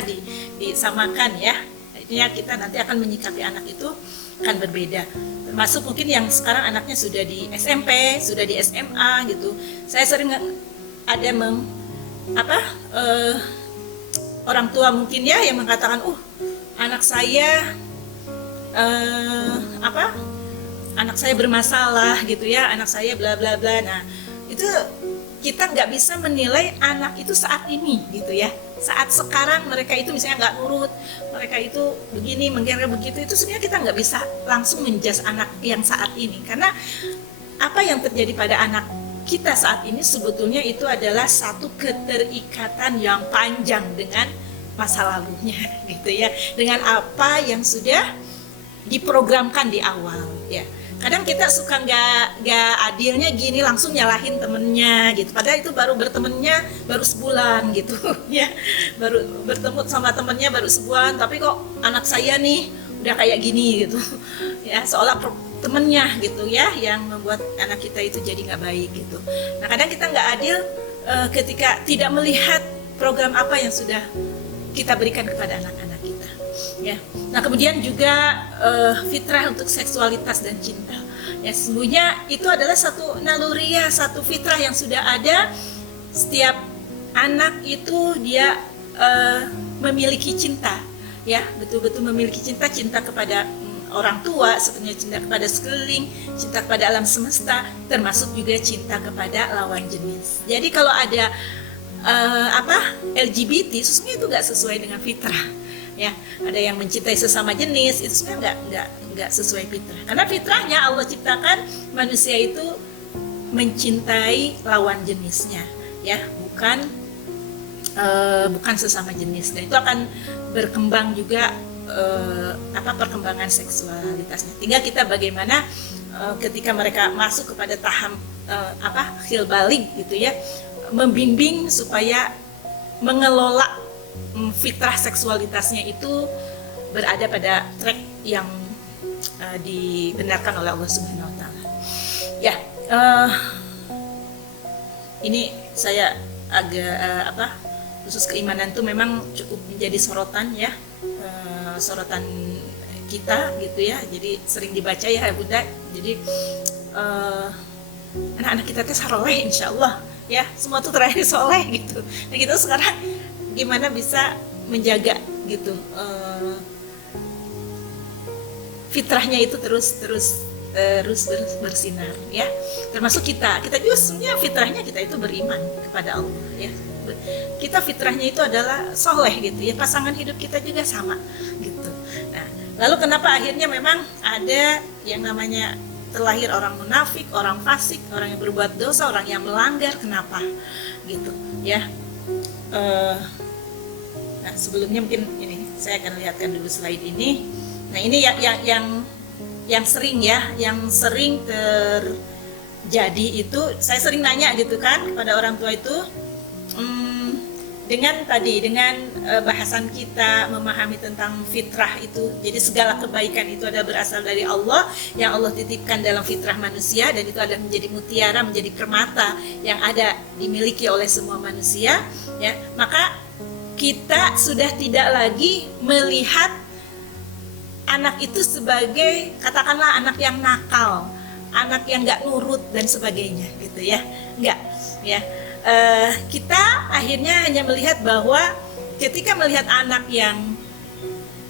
disamakan ya. Artinya kita nanti akan menyikapi anak itu akan berbeda. Termasuk mungkin yang sekarang anaknya sudah di SMP, sudah di SMA gitu. Saya sering ada orang tua mungkin ya yang mengatakan, anak saya anak saya bermasalah gitu ya, anak saya bla bla bla. Nah, itu kita nggak bisa menilai anak itu saat ini gitu ya. Saat sekarang mereka itu misalnya nggak nurut, mereka itu begini, mengira begitu, itu sebenarnya kita nggak bisa langsung menjudge anak yang saat ini. Karena apa yang terjadi pada anak kita saat ini sebetulnya itu adalah satu keterikatan yang panjang dengan masa lalunya gitu ya. Dengan apa yang sudah diprogramkan di awal ya. Kadang kita suka nggak adilnya gini, langsung nyalahin temennya gitu, padahal itu baru bertemannya baru sebulan gitu ya, baru bertemu sama temennya baru sebulan, tapi kok anak saya nih udah kayak gini gitu ya, seolah temennya gitu ya yang membuat anak kita itu jadi nggak baik gitu. Nah, kadang kita nggak adil ketika tidak melihat program apa yang sudah kita berikan kepada anak-anak kita ya. Nah, kemudian juga fitrah untuk seksualitas dan cinta ya, sesungguhnya itu adalah satu naluriah, satu fitrah yang sudah ada. Setiap anak itu dia memiliki cinta ya, betul-betul memiliki cinta kepada orang tua, sebenarnya cinta kepada sekeliling, cinta kepada alam semesta, termasuk juga cinta kepada lawan jenis. Jadi kalau ada LGBT, sesungguhnya itu nggak sesuai dengan fitrah ya. Ada yang mencintai sesama jenis, itu sebenarnya nggak sesuai fitrah, karena fitrahnya Allah ciptakan manusia itu mencintai lawan jenisnya ya, bukan sesama jenis. Dan itu akan berkembang juga perkembangan seksualitasnya. Tinggal kita bagaimana ketika mereka masuk kepada tahap khil balik gitu ya, membimbing supaya mengelola fitrah seksualitasnya itu berada pada track yang dibenarkan oleh Allah Subhanahu wa taala. Ya, ini saya agak khusus keimanan itu memang cukup menjadi sorotan ya, sorotan kita gitu ya. Jadi sering dibaca ya Bunda. Jadi anak-anak kita tuh soleh insyaallah ya, semua tuh terakhir soleh gitu. Nah, kita sekarang gimana bisa menjaga gitu fitrahnya itu terus bersinar ya. Termasuk kita juga sebenarnya fitrahnya kita itu beriman kepada Allah ya. Kita fitrahnya itu adalah soleh gitu ya, pasangan hidup kita juga sama gitu. Nah, Lalu kenapa akhirnya memang ada yang namanya terlahir orang munafik, orang fasik, orang yang berbuat dosa, orang yang melanggar? Kenapa? Gitu ya. Nah, sebelumnya mungkin ini saya akan lihatkan dulu slide ini. Nah, ini yang sering ya, yang sering terjadi itu, saya sering nanya gitu kan kepada orang tua itu, dengan bahasan kita memahami tentang fitrah itu, jadi segala kebaikan itu ada berasal dari Allah, yang Allah titipkan dalam fitrah manusia, dan itu ada menjadi mutiara, menjadi permata yang ada dimiliki oleh semua manusia ya. Maka kita sudah tidak lagi melihat anak itu sebagai katakanlah anak yang nakal, anak yang nggak nurut dan sebagainya gitu ya, nggak ya. Kita akhirnya hanya melihat bahwa ketika melihat anak yang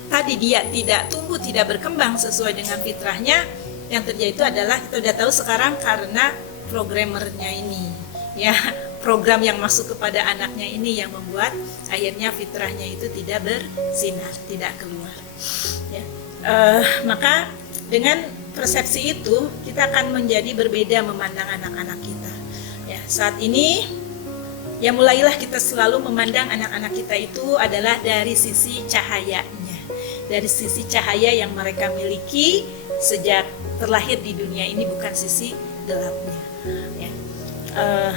tadi dia tidak tumbuh, tidak berkembang sesuai dengan fitrahnya, yang terjadi itu adalah kita sudah tahu sekarang karena programmernya ini ya, program yang masuk kepada anaknya ini yang membuat akhirnya fitrahnya itu tidak bersinar, tidak keluar ya. Maka dengan persepsi itu kita akan menjadi berbeda memandang anak-anak kita ya. Saat ini ya mulailah kita selalu memandang anak-anak kita itu adalah dari sisi cahayanya, dari sisi cahaya yang mereka miliki sejak terlahir di dunia ini, bukan sisi gelapnya ya.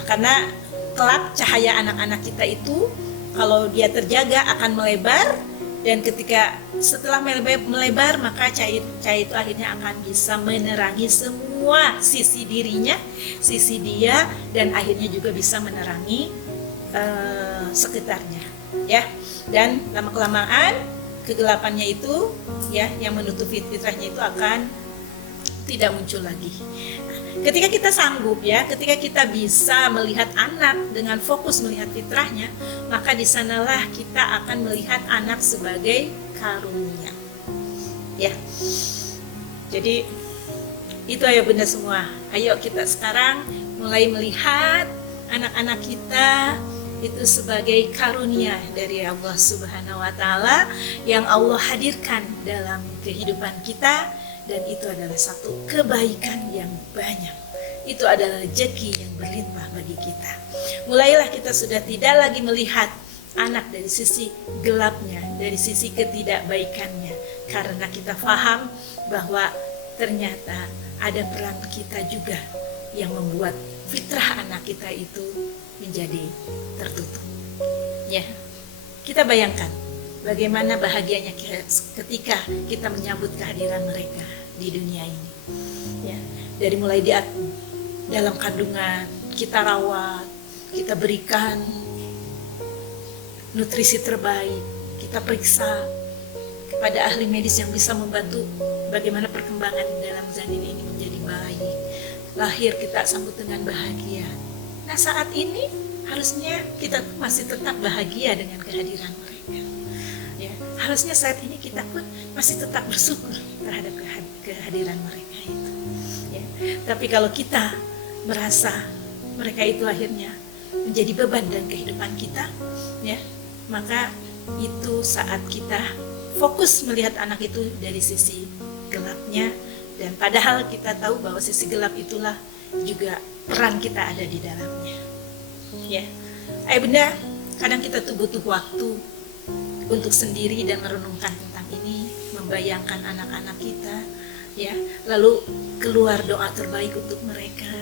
Karena kelak cahaya anak-anak kita itu kalau dia terjaga akan melebar, dan ketika setelah melebar maka cahaya itu akhirnya akan bisa menerangi semua sisi dirinya, sisi dia, dan akhirnya juga bisa menerangi sekitarnya ya. Dan lama kelamaan kegelapannya itu ya, yang menutupi fitrahnya itu akan tidak muncul lagi. Ketika kita sanggup ya, ketika kita bisa melihat anak dengan fokus melihat fitrahnya, maka di sanalah kita akan melihat anak sebagai karunia ya. Jadi itu ya bunda semua, ayo kita sekarang mulai melihat anak-anak kita itu sebagai karunia dari Allah Subhanahu wa Ta'ala yang Allah hadirkan dalam kehidupan kita, dan itu adalah satu kebaikan yang banyak. Itu adalah rezeki yang berlimpah bagi kita. Mulailah kita sudah tidak lagi melihat anak dari sisi gelapnya, dari sisi ketidakbaikannya, karena kita paham bahwa ternyata ada peran kita juga yang membuat fitrah anak kita itu menjadi tertutup ya. Kita bayangkan bagaimana bahagianya ketika kita menyambut kehadiran mereka di dunia ini ya. Dari mulai di dalam kandungan kita rawat, kita berikan nutrisi terbaik, kita periksa kepada ahli medis yang bisa membantu bagaimana perkembangan dalam janin ini menjadi baik. Lahir kita sambut dengan bahagia. Nah, saat ini harusnya kita masih tetap bahagia dengan kehadiran mereka ya. Harusnya saat ini kita pun masih tetap bersyukur terhadap kehadiran mereka itu ya. Tapi kalau kita merasa mereka itu akhirnya menjadi beban dalam kehidupan kita ya, maka itu saat kita fokus melihat anak itu dari sisi gelapnya, dan padahal kita tahu bahwa sisi gelap itulah juga peran kita ada di dalamnya ya. Ayah bunda, kadang kita tuh butuh waktu untuk sendiri dan merenungkan tentang ini, membayangkan anak-anak kita ya, lalu keluar doa terbaik untuk mereka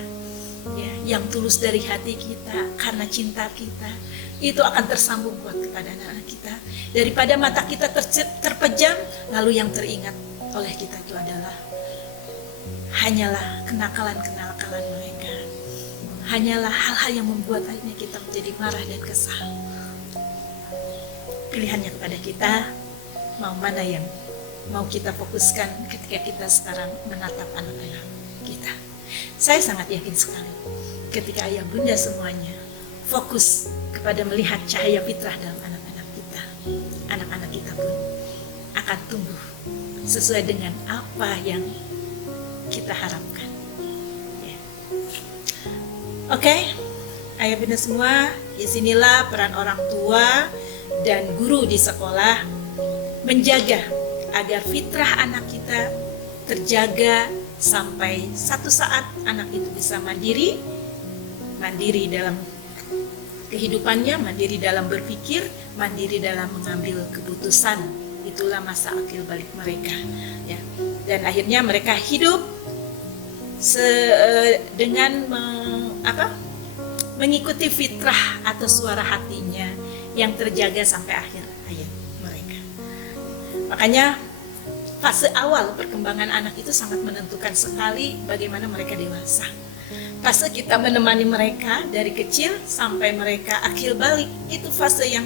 ya, yang tulus dari hati kita karena cinta kita, itu akan tersambung kuat kepada anak-anak kita. Daripada mata kita terpejam, lalu yang teringat oleh kita itu adalah hanyalah kenakalan-kenakalan mereka, hanyalah hal-hal yang membuat akhirnya kita menjadi marah dan kesal. Pilihannya kepada kita, mau mana yang mau kita fokuskan ketika kita sekarang menatap anak-anak kita. Saya sangat yakin sekali ketika ayah bunda semuanya fokus kepada melihat cahaya fitrah dalam anak-anak kita, anak-anak kita pun akan tumbuh sesuai dengan apa yang kita harapkan ya. Oke, ayah bunda semua, disinilah peran orang tua dan guru di sekolah menjaga agar fitrah anak kita terjaga sampai satu saat anak itu bisa mandiri dalam kehidupannya, mandiri dalam berpikir, mandiri dalam mengambil keputusan. Itulah masa akil balik mereka, ya. Dan akhirnya mereka hidup dengan mengikuti fitrah atau suara hatinya yang terjaga sampai akhir hayat mereka. Makanya fase awal perkembangan anak itu sangat menentukan sekali bagaimana mereka dewasa. Fase kita menemani mereka dari kecil sampai mereka akil balik, itu fase yang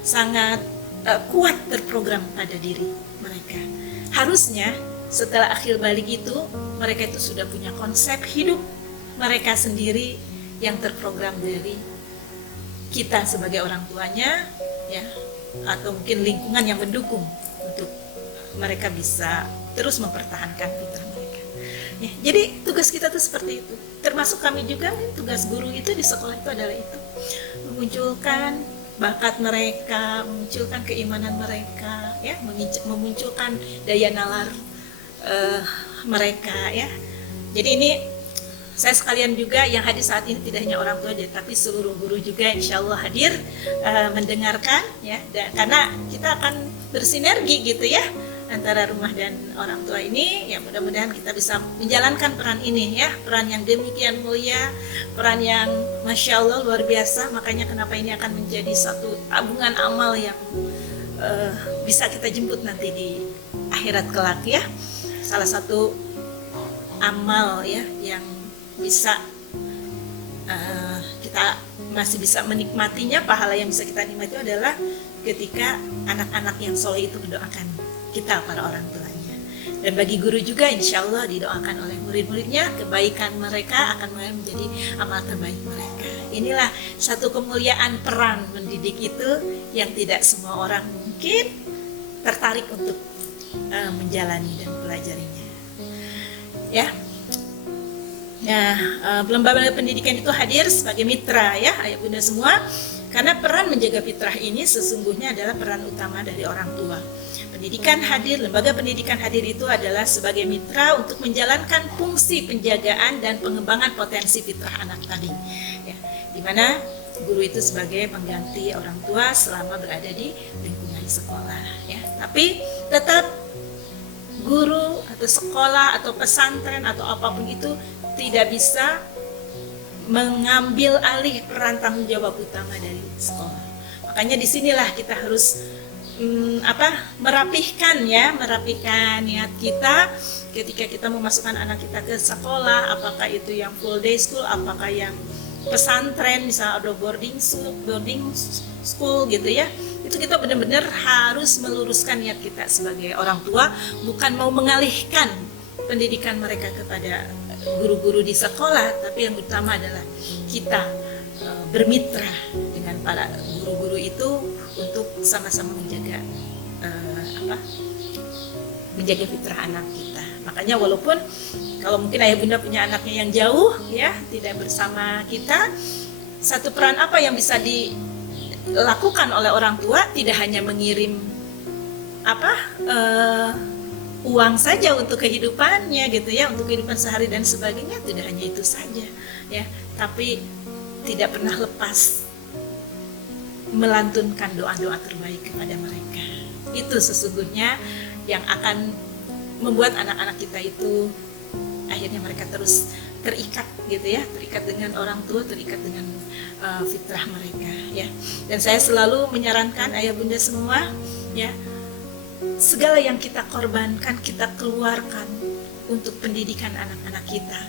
sangat kuat terprogram pada diri mereka. Harusnya setelah akil balik itu mereka itu sudah punya konsep hidup mereka sendiri yang terprogram dari kita sebagai orang tuanya, ya, atau mungkin lingkungan yang mendukung untuk mereka bisa terus mempertahankan fitrah mereka. Ya, jadi tugas kita tuh seperti itu. Termasuk kami juga, tugas guru itu di sekolah itu adalah itu, memunculkan bakat mereka, memunculkan keimanan mereka, ya, memunculkan daya nalar mereka, ya. Jadi ini saya sekalian juga yang hadir saat ini tidak hanya orang tua aja, tapi seluruh guru juga insya Allah hadir mendengarkan, ya. Dan karena kita akan bersinergi gitu ya antara rumah dan orang tua ini, ya mudah-mudahan kita bisa menjalankan peran ini, ya, peran yang demikian mulia, peran yang masya Allah luar biasa. Makanya kenapa ini akan menjadi satu tabungan amal yang bisa kita jemput nanti di akhirat kelak, ya. Salah satu amal, ya, yang bisa kita masih bisa menikmatinya, pahala yang bisa kita nikmati adalah ketika anak-anak yang soleh itu mendoakan kita, para orang tuanya. Dan bagi guru juga insya Allah didoakan oleh murid-muridnya, kebaikan mereka akan menjadi amal terbaik mereka. Inilah satu kemuliaan peran mendidik itu yang tidak semua orang mungkin tertarik untuk menjalani dan pelajarinya, ya. Nah, lembaga pendidikan itu hadir sebagai mitra, ya, ayah bunda semua, karena peran menjaga fitrah ini sesungguhnya adalah peran utama dari orang tua. Pendidikan hadir, lembaga pendidikan hadir itu adalah sebagai mitra untuk menjalankan fungsi penjagaan dan pengembangan potensi fitrah anak tadi, ya, di mana guru itu sebagai pengganti orang tua selama berada di lingkungan sekolah, ya. Tapi tetap guru atau sekolah atau pesantren atau apapun itu tidak bisa mengambil alih peran tanggung jawab utama dari sekolah. Makanya disinilah kita harus merapihkan niat kita ketika kita memasukkan anak kita ke sekolah, apakah itu yang full day school, apakah yang pesantren, misalnya ada boarding school gitu ya. Itu kita benar-benar harus meluruskan niat kita sebagai orang tua, bukan mau mengalihkan pendidikan mereka kepada guru-guru di sekolah, tapi yang utama adalah kita bermitra dengan para guru-guru itu untuk sama-sama menjaga menjaga fitrah anak kita. Makanya walaupun kalau mungkin ayah bunda punya anaknya yang jauh, ya, tidak bersama kita, satu peran apa yang bisa dilakukan oleh orang tua tidak hanya mengirim uang saja untuk kehidupannya gitu ya, untuk kehidupan sehari dan sebagainya, tidak hanya itu saja, ya, tapi tidak pernah lepas melantunkan doa-doa terbaik kepada mereka. Itu sesungguhnya yang akan membuat anak-anak kita itu akhirnya mereka terus terikat gitu ya, terikat dengan orang tua, terikat dengan fitrah mereka, ya. Dan saya selalu menyarankan ayah bunda semua, ya, segala yang kita korbankan, kita keluarkan untuk pendidikan anak-anak kita,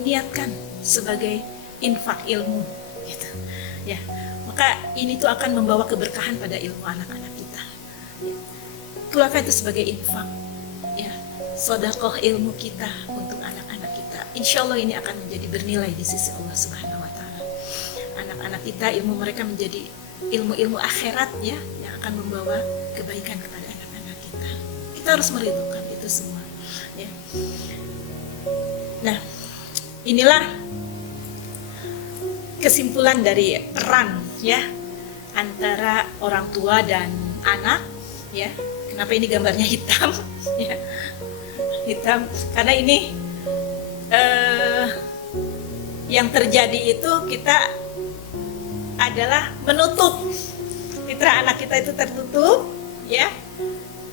niatkan sebagai infak ilmu, gitu, ya. Maka ini tuh akan membawa keberkahan pada ilmu anak-anak kita. Ya. Keluarkan itu sebagai infak, ya, sedekah ilmu kita untuk anak-anak kita. Insya Allah ini akan menjadi bernilai di sisi Allah Subhanahu Wa Taala. Anak-anak kita, ilmu mereka menjadi ilmu-ilmu akhirat, ya, yang akan membawa kebaikan kepada anak-anak kita. Kita harus merindukan itu semua, ya. Nah, inilah kesimpulan dari peran, ya, antara orang tua dan anak, ya. Kenapa ini gambarnya hitam? Ya, hitam karena ini yang terjadi itu kita adalah menutup fitrah anak kita itu tertutup, ya.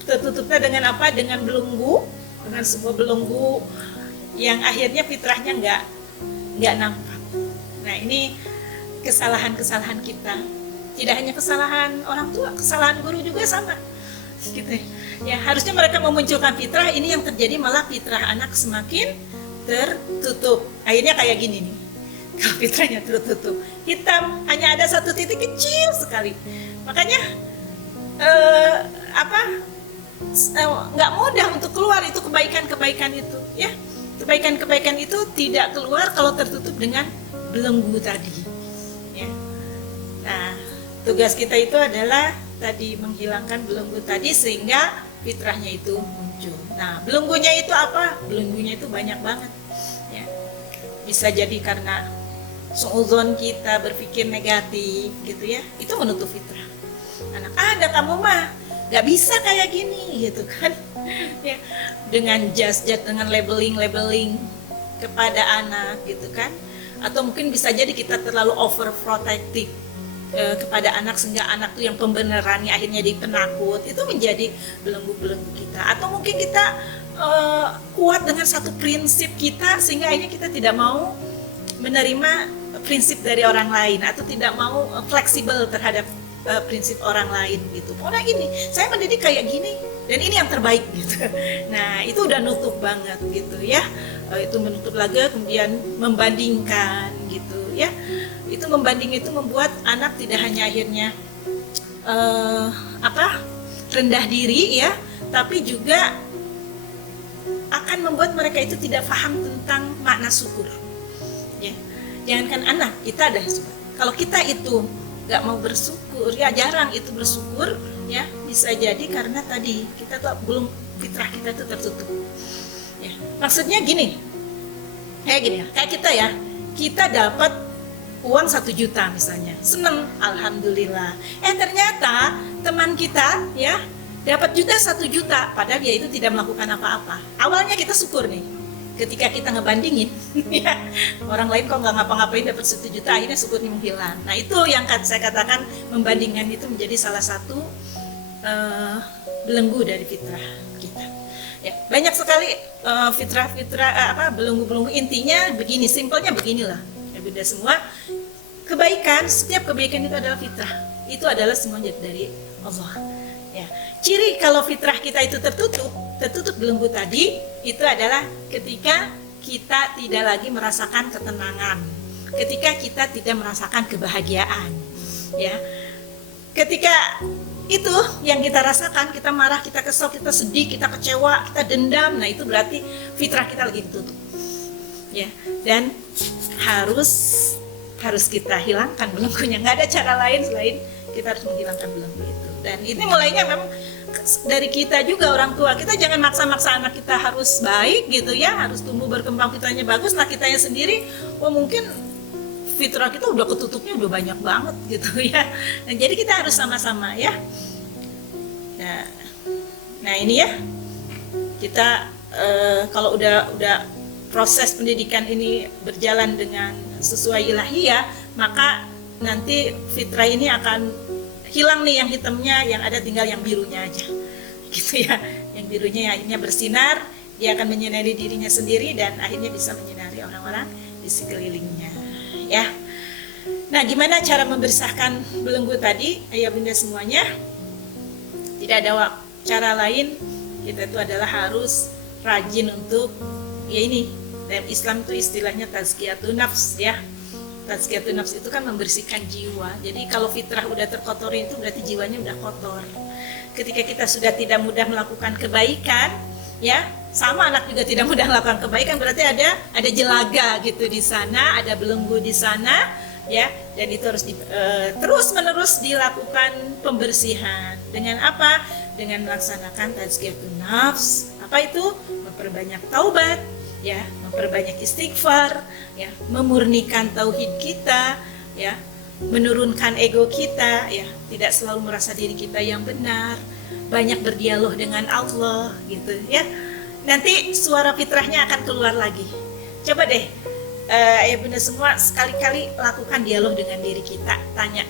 Tertutupnya dengan apa? Dengan belenggu, dengan sebuah belenggu yang akhirnya fitrahnya nggak nampak. Nah, ini kesalahan-kesalahan kita. Tidak hanya kesalahan orang tua, kesalahan guru juga sama. Gitu. Ya, harusnya mereka memunculkan fitrah, ini yang terjadi malah fitrah anak semakin tertutup. Akhirnya kayak gini nih. Kalau fitrahnya tertutup, hitam, hanya ada satu titik kecil sekali. Makanya nggak mudah untuk keluar itu kebaikan-kebaikan itu, ya. Kebaikan-kebaikan itu tidak keluar kalau tertutup dengan belenggu tadi. Ya. Nah, tugas kita itu adalah tadi menghilangkan belenggu tadi sehingga fitrahnya itu muncul. Nah, belenggunya itu apa? Belenggunya itu banyak banget. Ya. Bisa jadi karena suudzon kita berpikir negatif gitu ya, itu menutup fitrah. Anak, ada kamu mah nggak bisa kayak gini gitu kan. Ya, dengan judge, dengan labeling kepada anak gitu kan. Atau mungkin bisa jadi kita terlalu overprotective kepada anak sehingga anak tuh yang pembenarannya akhirnya jadi penakut. Itu menjadi belenggu-belenggu kita. Atau mungkin kita kuat dengan satu prinsip kita sehingga akhirnya kita tidak mau menerima prinsip dari orang lain atau tidak mau fleksibel terhadap prinsip orang lain gitu. Pokoknya ini, saya mendidik kayak gini dan ini yang terbaik gitu. Nah, itu udah nutup banget gitu ya. Itu menutup lagi, kemudian membandingkan gitu ya. Itu membanding itu membuat anak tidak hanya akhirnya rendah diri ya, tapi juga akan membuat mereka itu tidak paham tentang makna syukur. Ya. Jangankan anak, kita ada syukur. Kalau kita itu nggak mau bersyukur, ya jarang itu bersyukur, ya bisa jadi karena tadi kita tuh belum, fitrah kita itu tertutup. Ya, maksudnya gini, kayak kita ya, kita dapat uang 1 juta misalnya, seneng, alhamdulillah. Ternyata teman kita ya dapat juga 1 juta, padahal dia itu tidak melakukan apa-apa. Awalnya kita syukur nih. Ketika kita ngebandingin, ya, orang lain kok nggak ngapa-ngapain dapat 1 juta, akhirnya syukurnya menghilang. Nah, itu yang saya katakan membandingkan itu menjadi salah satu belenggu dari fitrah kita. Ya, banyak sekali belenggu-belenggu. Intinya begini, simpelnya beginilah. Ya, beda semua. Kebaikan, setiap kebaikan itu adalah fitrah. Itu adalah semuanya dari Allah. Ya, ciri kalau fitrah kita itu tertutup belenggu tadi itu adalah ketika kita tidak lagi merasakan ketenangan, ketika kita tidak merasakan kebahagiaan, ya. Ketika itu yang kita rasakan, kita marah, kita kesel, kita sedih, kita kecewa, kita dendam, nah itu berarti fitrah kita lagi ditutup, ya. Dan harus kita hilangkan belenggunya. Nggak ada cara lain selain kita harus menghilangkan belenggu itu. Dan ini mulainya memang dari kita juga, orang tua. Kita jangan maksa-maksa anak kita harus baik gitu ya, harus tumbuh berkembang, fitrahnya bagus. Nah, kitanya sendiri, mungkin fitrah kita udah ketutupnya udah banyak banget gitu ya. Nah, jadi kita harus sama-sama ya. Nah ini ya, kita kalau udah proses pendidikan ini berjalan dengan sesuai ilahiyah, maka nanti fitrah ini akan hilang nih yang hitamnya, yang ada tinggal yang birunya aja gitu ya. Yang birunya akhirnya bersinar, dia akan menyinari dirinya sendiri dan akhirnya bisa menyinari orang-orang di sekelilingnya ya. Nah, gimana cara membersihkan belenggu tadi? Ayah bunda semuanya, tidak ada cara lain. Kita itu adalah harus rajin untuk, ya ini dalam Islam itu istilahnya tazkiyatun nafs ya. Tazkiyatun nafs itu kan membersihkan jiwa. Jadi kalau fitrah udah terkotori itu berarti jiwanya udah kotor. Ketika kita sudah tidak mudah melakukan kebaikan, ya, sama anak juga tidak mudah melakukan kebaikan, berarti ada jelaga gitu di sana, ada belenggu di sana, ya. Dan itu harus terus-menerus dilakukan pembersihan. Dengan apa? Dengan melaksanakan tazkiyatun nafs. Apa itu? Memperbanyak taubat, ya, memperbanyak istighfar, ya, memurnikan tauhid kita, ya, menurunkan ego kita, ya, tidak selalu merasa diri kita yang benar, banyak berdialog dengan Allah gitu ya. Nanti suara fitrahnya akan keluar lagi. Coba deh ya bunda semua sekali-kali lakukan dialog dengan diri kita, tanya,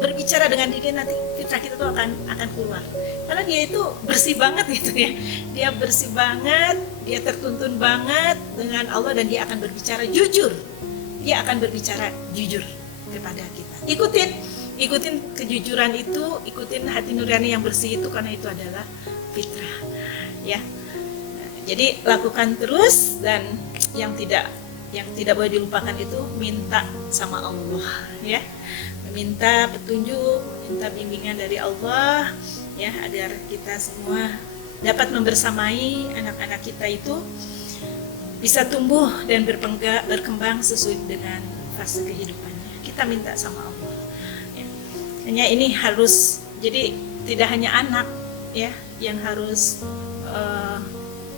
berbicara dengan diri, nanti fitrah kita tuh akan keluar. Karena dia itu bersih banget gitu ya, dia bersih banget, dia tertuntun banget dengan Allah, dan dia akan berbicara jujur, dia akan berbicara jujur kepada kita. Ikutin kejujuran itu, ikutin hati nurani yang bersih itu, karena itu adalah fitrah ya. Jadi lakukan terus, dan yang tidak boleh dilupakan itu minta sama Allah ya, meminta petunjuk, minta bimbingan dari Allah ya, agar kita semua dapat membersamai anak-anak kita itu bisa tumbuh dan berkembang sesuai dengan fase kehidupannya. Kita minta sama Allah ya. Hanya ini harus, jadi tidak hanya anak ya yang harus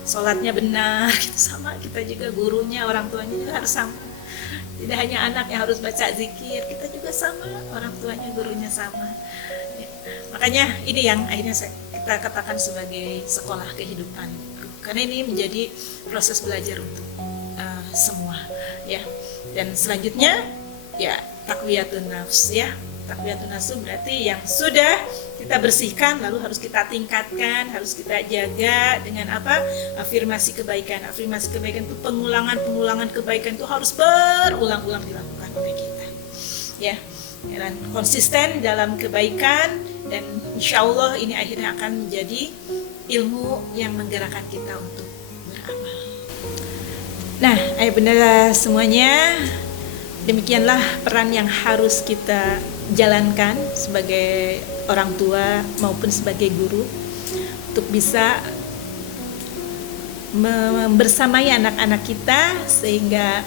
sholatnya benar gitu, sama kita juga gurunya, orang tuanya juga harus sama. Tidak hanya anak yang harus baca zikir, kita juga sama, orang tuanya, gurunya sama ya. Makanya ini yang akhirnya kita katakan sebagai sekolah kehidupan, karena ini menjadi proses belajar untuk semua ya. Dan selanjutnya ya taqwiyatun nafs ya. Taqwiyatun nafs berarti yang sudah kita bersihkan, lalu harus kita tingkatkan, harus kita jaga dengan apa? Afirmasi kebaikan. Afirmasi kebaikan itu pengulangan kebaikan itu harus berulang-ulang dilakukan oleh kita ya. Dan konsisten dalam kebaikan, dan insya Allah ini akhirnya akan menjadi ilmu yang menggerakkan kita untuk beramal. Nah, ayah bunda semuanya, demikianlah peran yang harus kita jalankan sebagai orang tua maupun sebagai guru untuk bisa membersamai anak-anak kita sehingga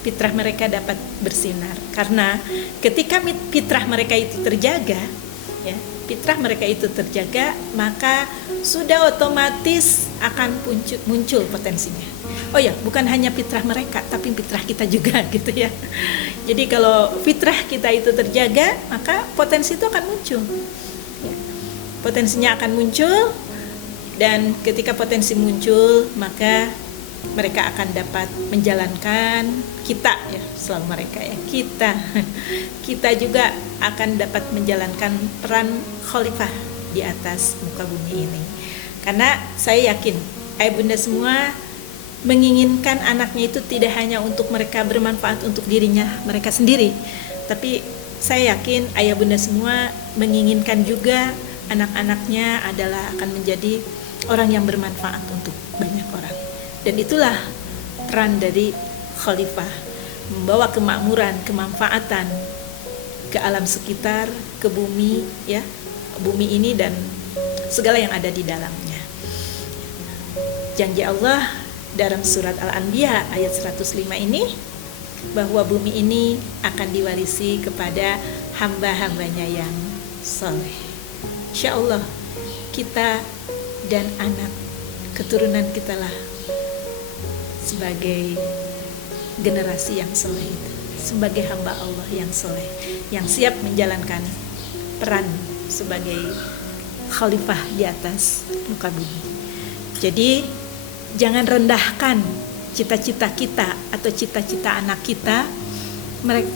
fitrah mereka dapat bersinar. Karena ketika fitrah mereka itu terjaga ya, fitrah mereka itu terjaga, maka sudah otomatis akan muncul potensinya. Oh ya, bukan hanya fitrah mereka, tapi fitrah kita juga gitu ya. Jadi kalau fitrah kita itu terjaga, maka potensi itu akan muncul ya. Potensinya akan muncul, dan ketika potensi muncul, maka mereka akan dapat menjalankan, kita ya, selalu mereka ya, kita juga akan dapat menjalankan peran khalifah di atas muka bumi ini. Karena saya yakin ayah bunda semua menginginkan anaknya itu tidak hanya untuk mereka bermanfaat untuk dirinya mereka sendiri, tapi saya yakin ayah bunda semua menginginkan juga anak-anaknya adalah akan menjadi orang yang bermanfaat untuk banyak orang. Dan itulah peran dari khalifah, membawa kemakmuran, kemanfaatan ke alam sekitar, ke bumi ya, bumi ini dan segala yang ada di dalamnya. Janji Allah dalam surat Al-Anbiya ayat 105 ini, bahwa bumi ini akan diwarisi kepada hamba-hambanya yang soleh. Insya Allah kita dan anak keturunan kita lah sebagai generasi yang soleh itu, sebagai hamba Allah yang soleh, yang siap menjalankan peran sebagai khalifah di atas muka bumi. Jadi jangan rendahkan cita-cita kita atau cita-cita anak kita.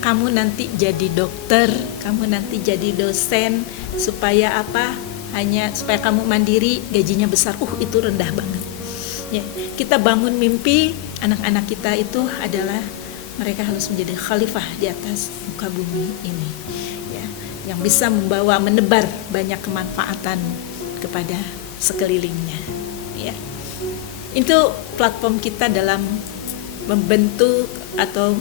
Kamu nanti jadi dokter, kamu nanti jadi dosen, supaya apa? Hanya supaya kamu mandiri, gajinya besar. Itu rendah banget. Ya, kita bangun mimpi anak-anak kita itu adalah mereka harus menjadi khalifah di atas muka bumi ini. Ya, yang bisa membawa, menebar banyak kemanfaatan kepada sekelilingnya. Ya. Itu platform kita dalam membentuk atau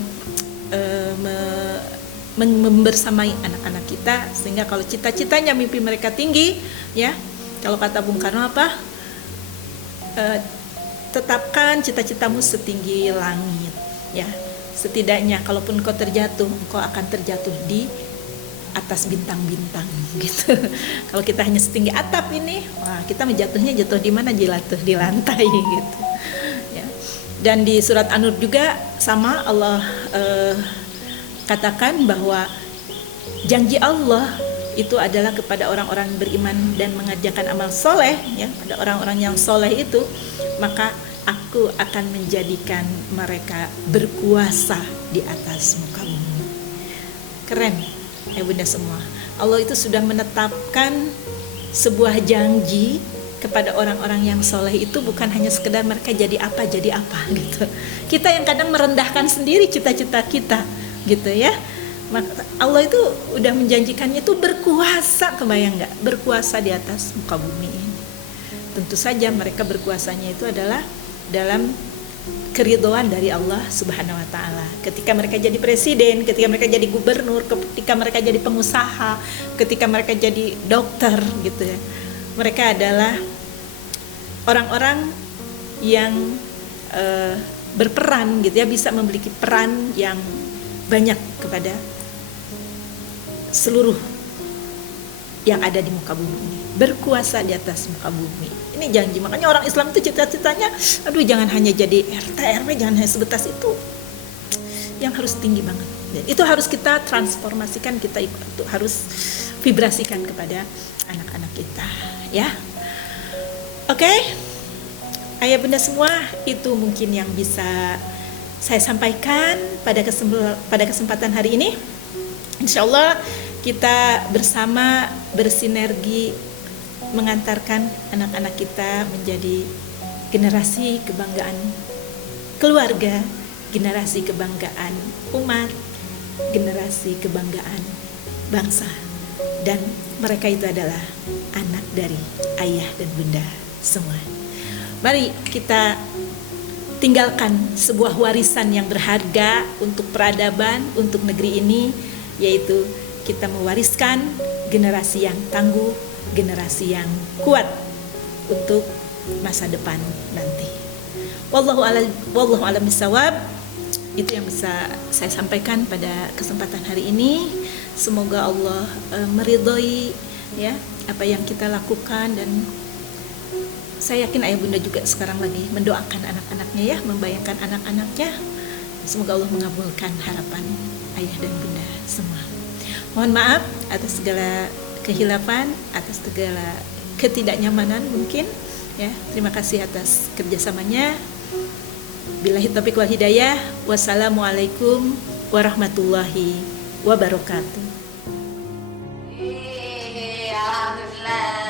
membersamai anak-anak kita, sehingga kalau cita-citanya mimpi mereka tinggi ya, kalau kata Bung Karno apa, tetapkan cita-citamu setinggi langit ya. Setidaknya kalaupun kau terjatuh, engkau akan terjatuh di atas bintang-bintang gitu. Kalau kita hanya setinggi atap ini, wah, kita jatuh di mana? Jatuh di lantai gitu. Ya. Dan di surat An-Nur juga sama, Allah katakan bahwa janji Allah itu adalah kepada orang-orang beriman dan mengerjakan amal soleh, ya, pada orang-orang yang soleh itu, maka aku akan menjadikan mereka berkuasa di atas muka bumi. Keren ya bunda semua. Allah itu sudah menetapkan sebuah janji kepada orang-orang yang soleh itu, bukan hanya sekedar mereka jadi apa gitu. Kita yang kadang merendahkan sendiri cita-cita kita gitu ya. Allah itu udah menjanjikannya itu berkuasa, kebayang nggak? Berkuasa di atas muka bumi ini. Tentu saja mereka berkuasanya itu adalah dalam keridhaan dari Allah Subhanahu wa taala. Ketika mereka jadi presiden, ketika mereka jadi gubernur, ketika mereka jadi pengusaha, ketika mereka jadi dokter gitu ya. Mereka adalah orang-orang yang berperan gitu ya, bisa memiliki peran yang banyak kepada seluruh yang ada di muka bumi ini, berkuasa di atas muka bumi. Ini janji, makanya orang Islam itu cita-citanya, aduh jangan hanya jadi RT RW, jangan hanya sebatas itu, yang harus tinggi banget. Dan itu harus kita transformasikan, kita itu harus vibrasikan kepada anak-anak kita, ya. Oke, ayah bunda semua, itu mungkin yang bisa saya sampaikan pada kesempatan hari ini. Insya Allah kita bersama bersinergi mengantarkan anak-anak kita menjadi generasi kebanggaan keluarga, generasi kebanggaan umat, generasi kebanggaan bangsa. Dan mereka itu adalah anak dari ayah dan bunda semua. Mari kita tinggalkan sebuah warisan yang berharga untuk peradaban, untuk negeri ini, yaitu kita mewariskan generasi yang tangguh, generasi yang kuat untuk masa depan nanti. Wallahu a'lam bishawab. Itu yang bisa saya sampaikan pada kesempatan hari ini. Semoga Allah meridhoi ya apa yang kita lakukan, dan saya yakin ayah bunda juga sekarang lagi mendoakan anak-anaknya ya, membayangkan anak-anaknya. Semoga Allah mengabulkan harapan ayah dan bunda semua. Mohon maaf atas segala kehilafan, atas segala ketidaknyamanan mungkin ya. Terima kasih atas kerjasamanya. Billahi taufiq wal hidayah. Wassalamualaikum warahmatullahi wabarakatuh. Alhamdulillah.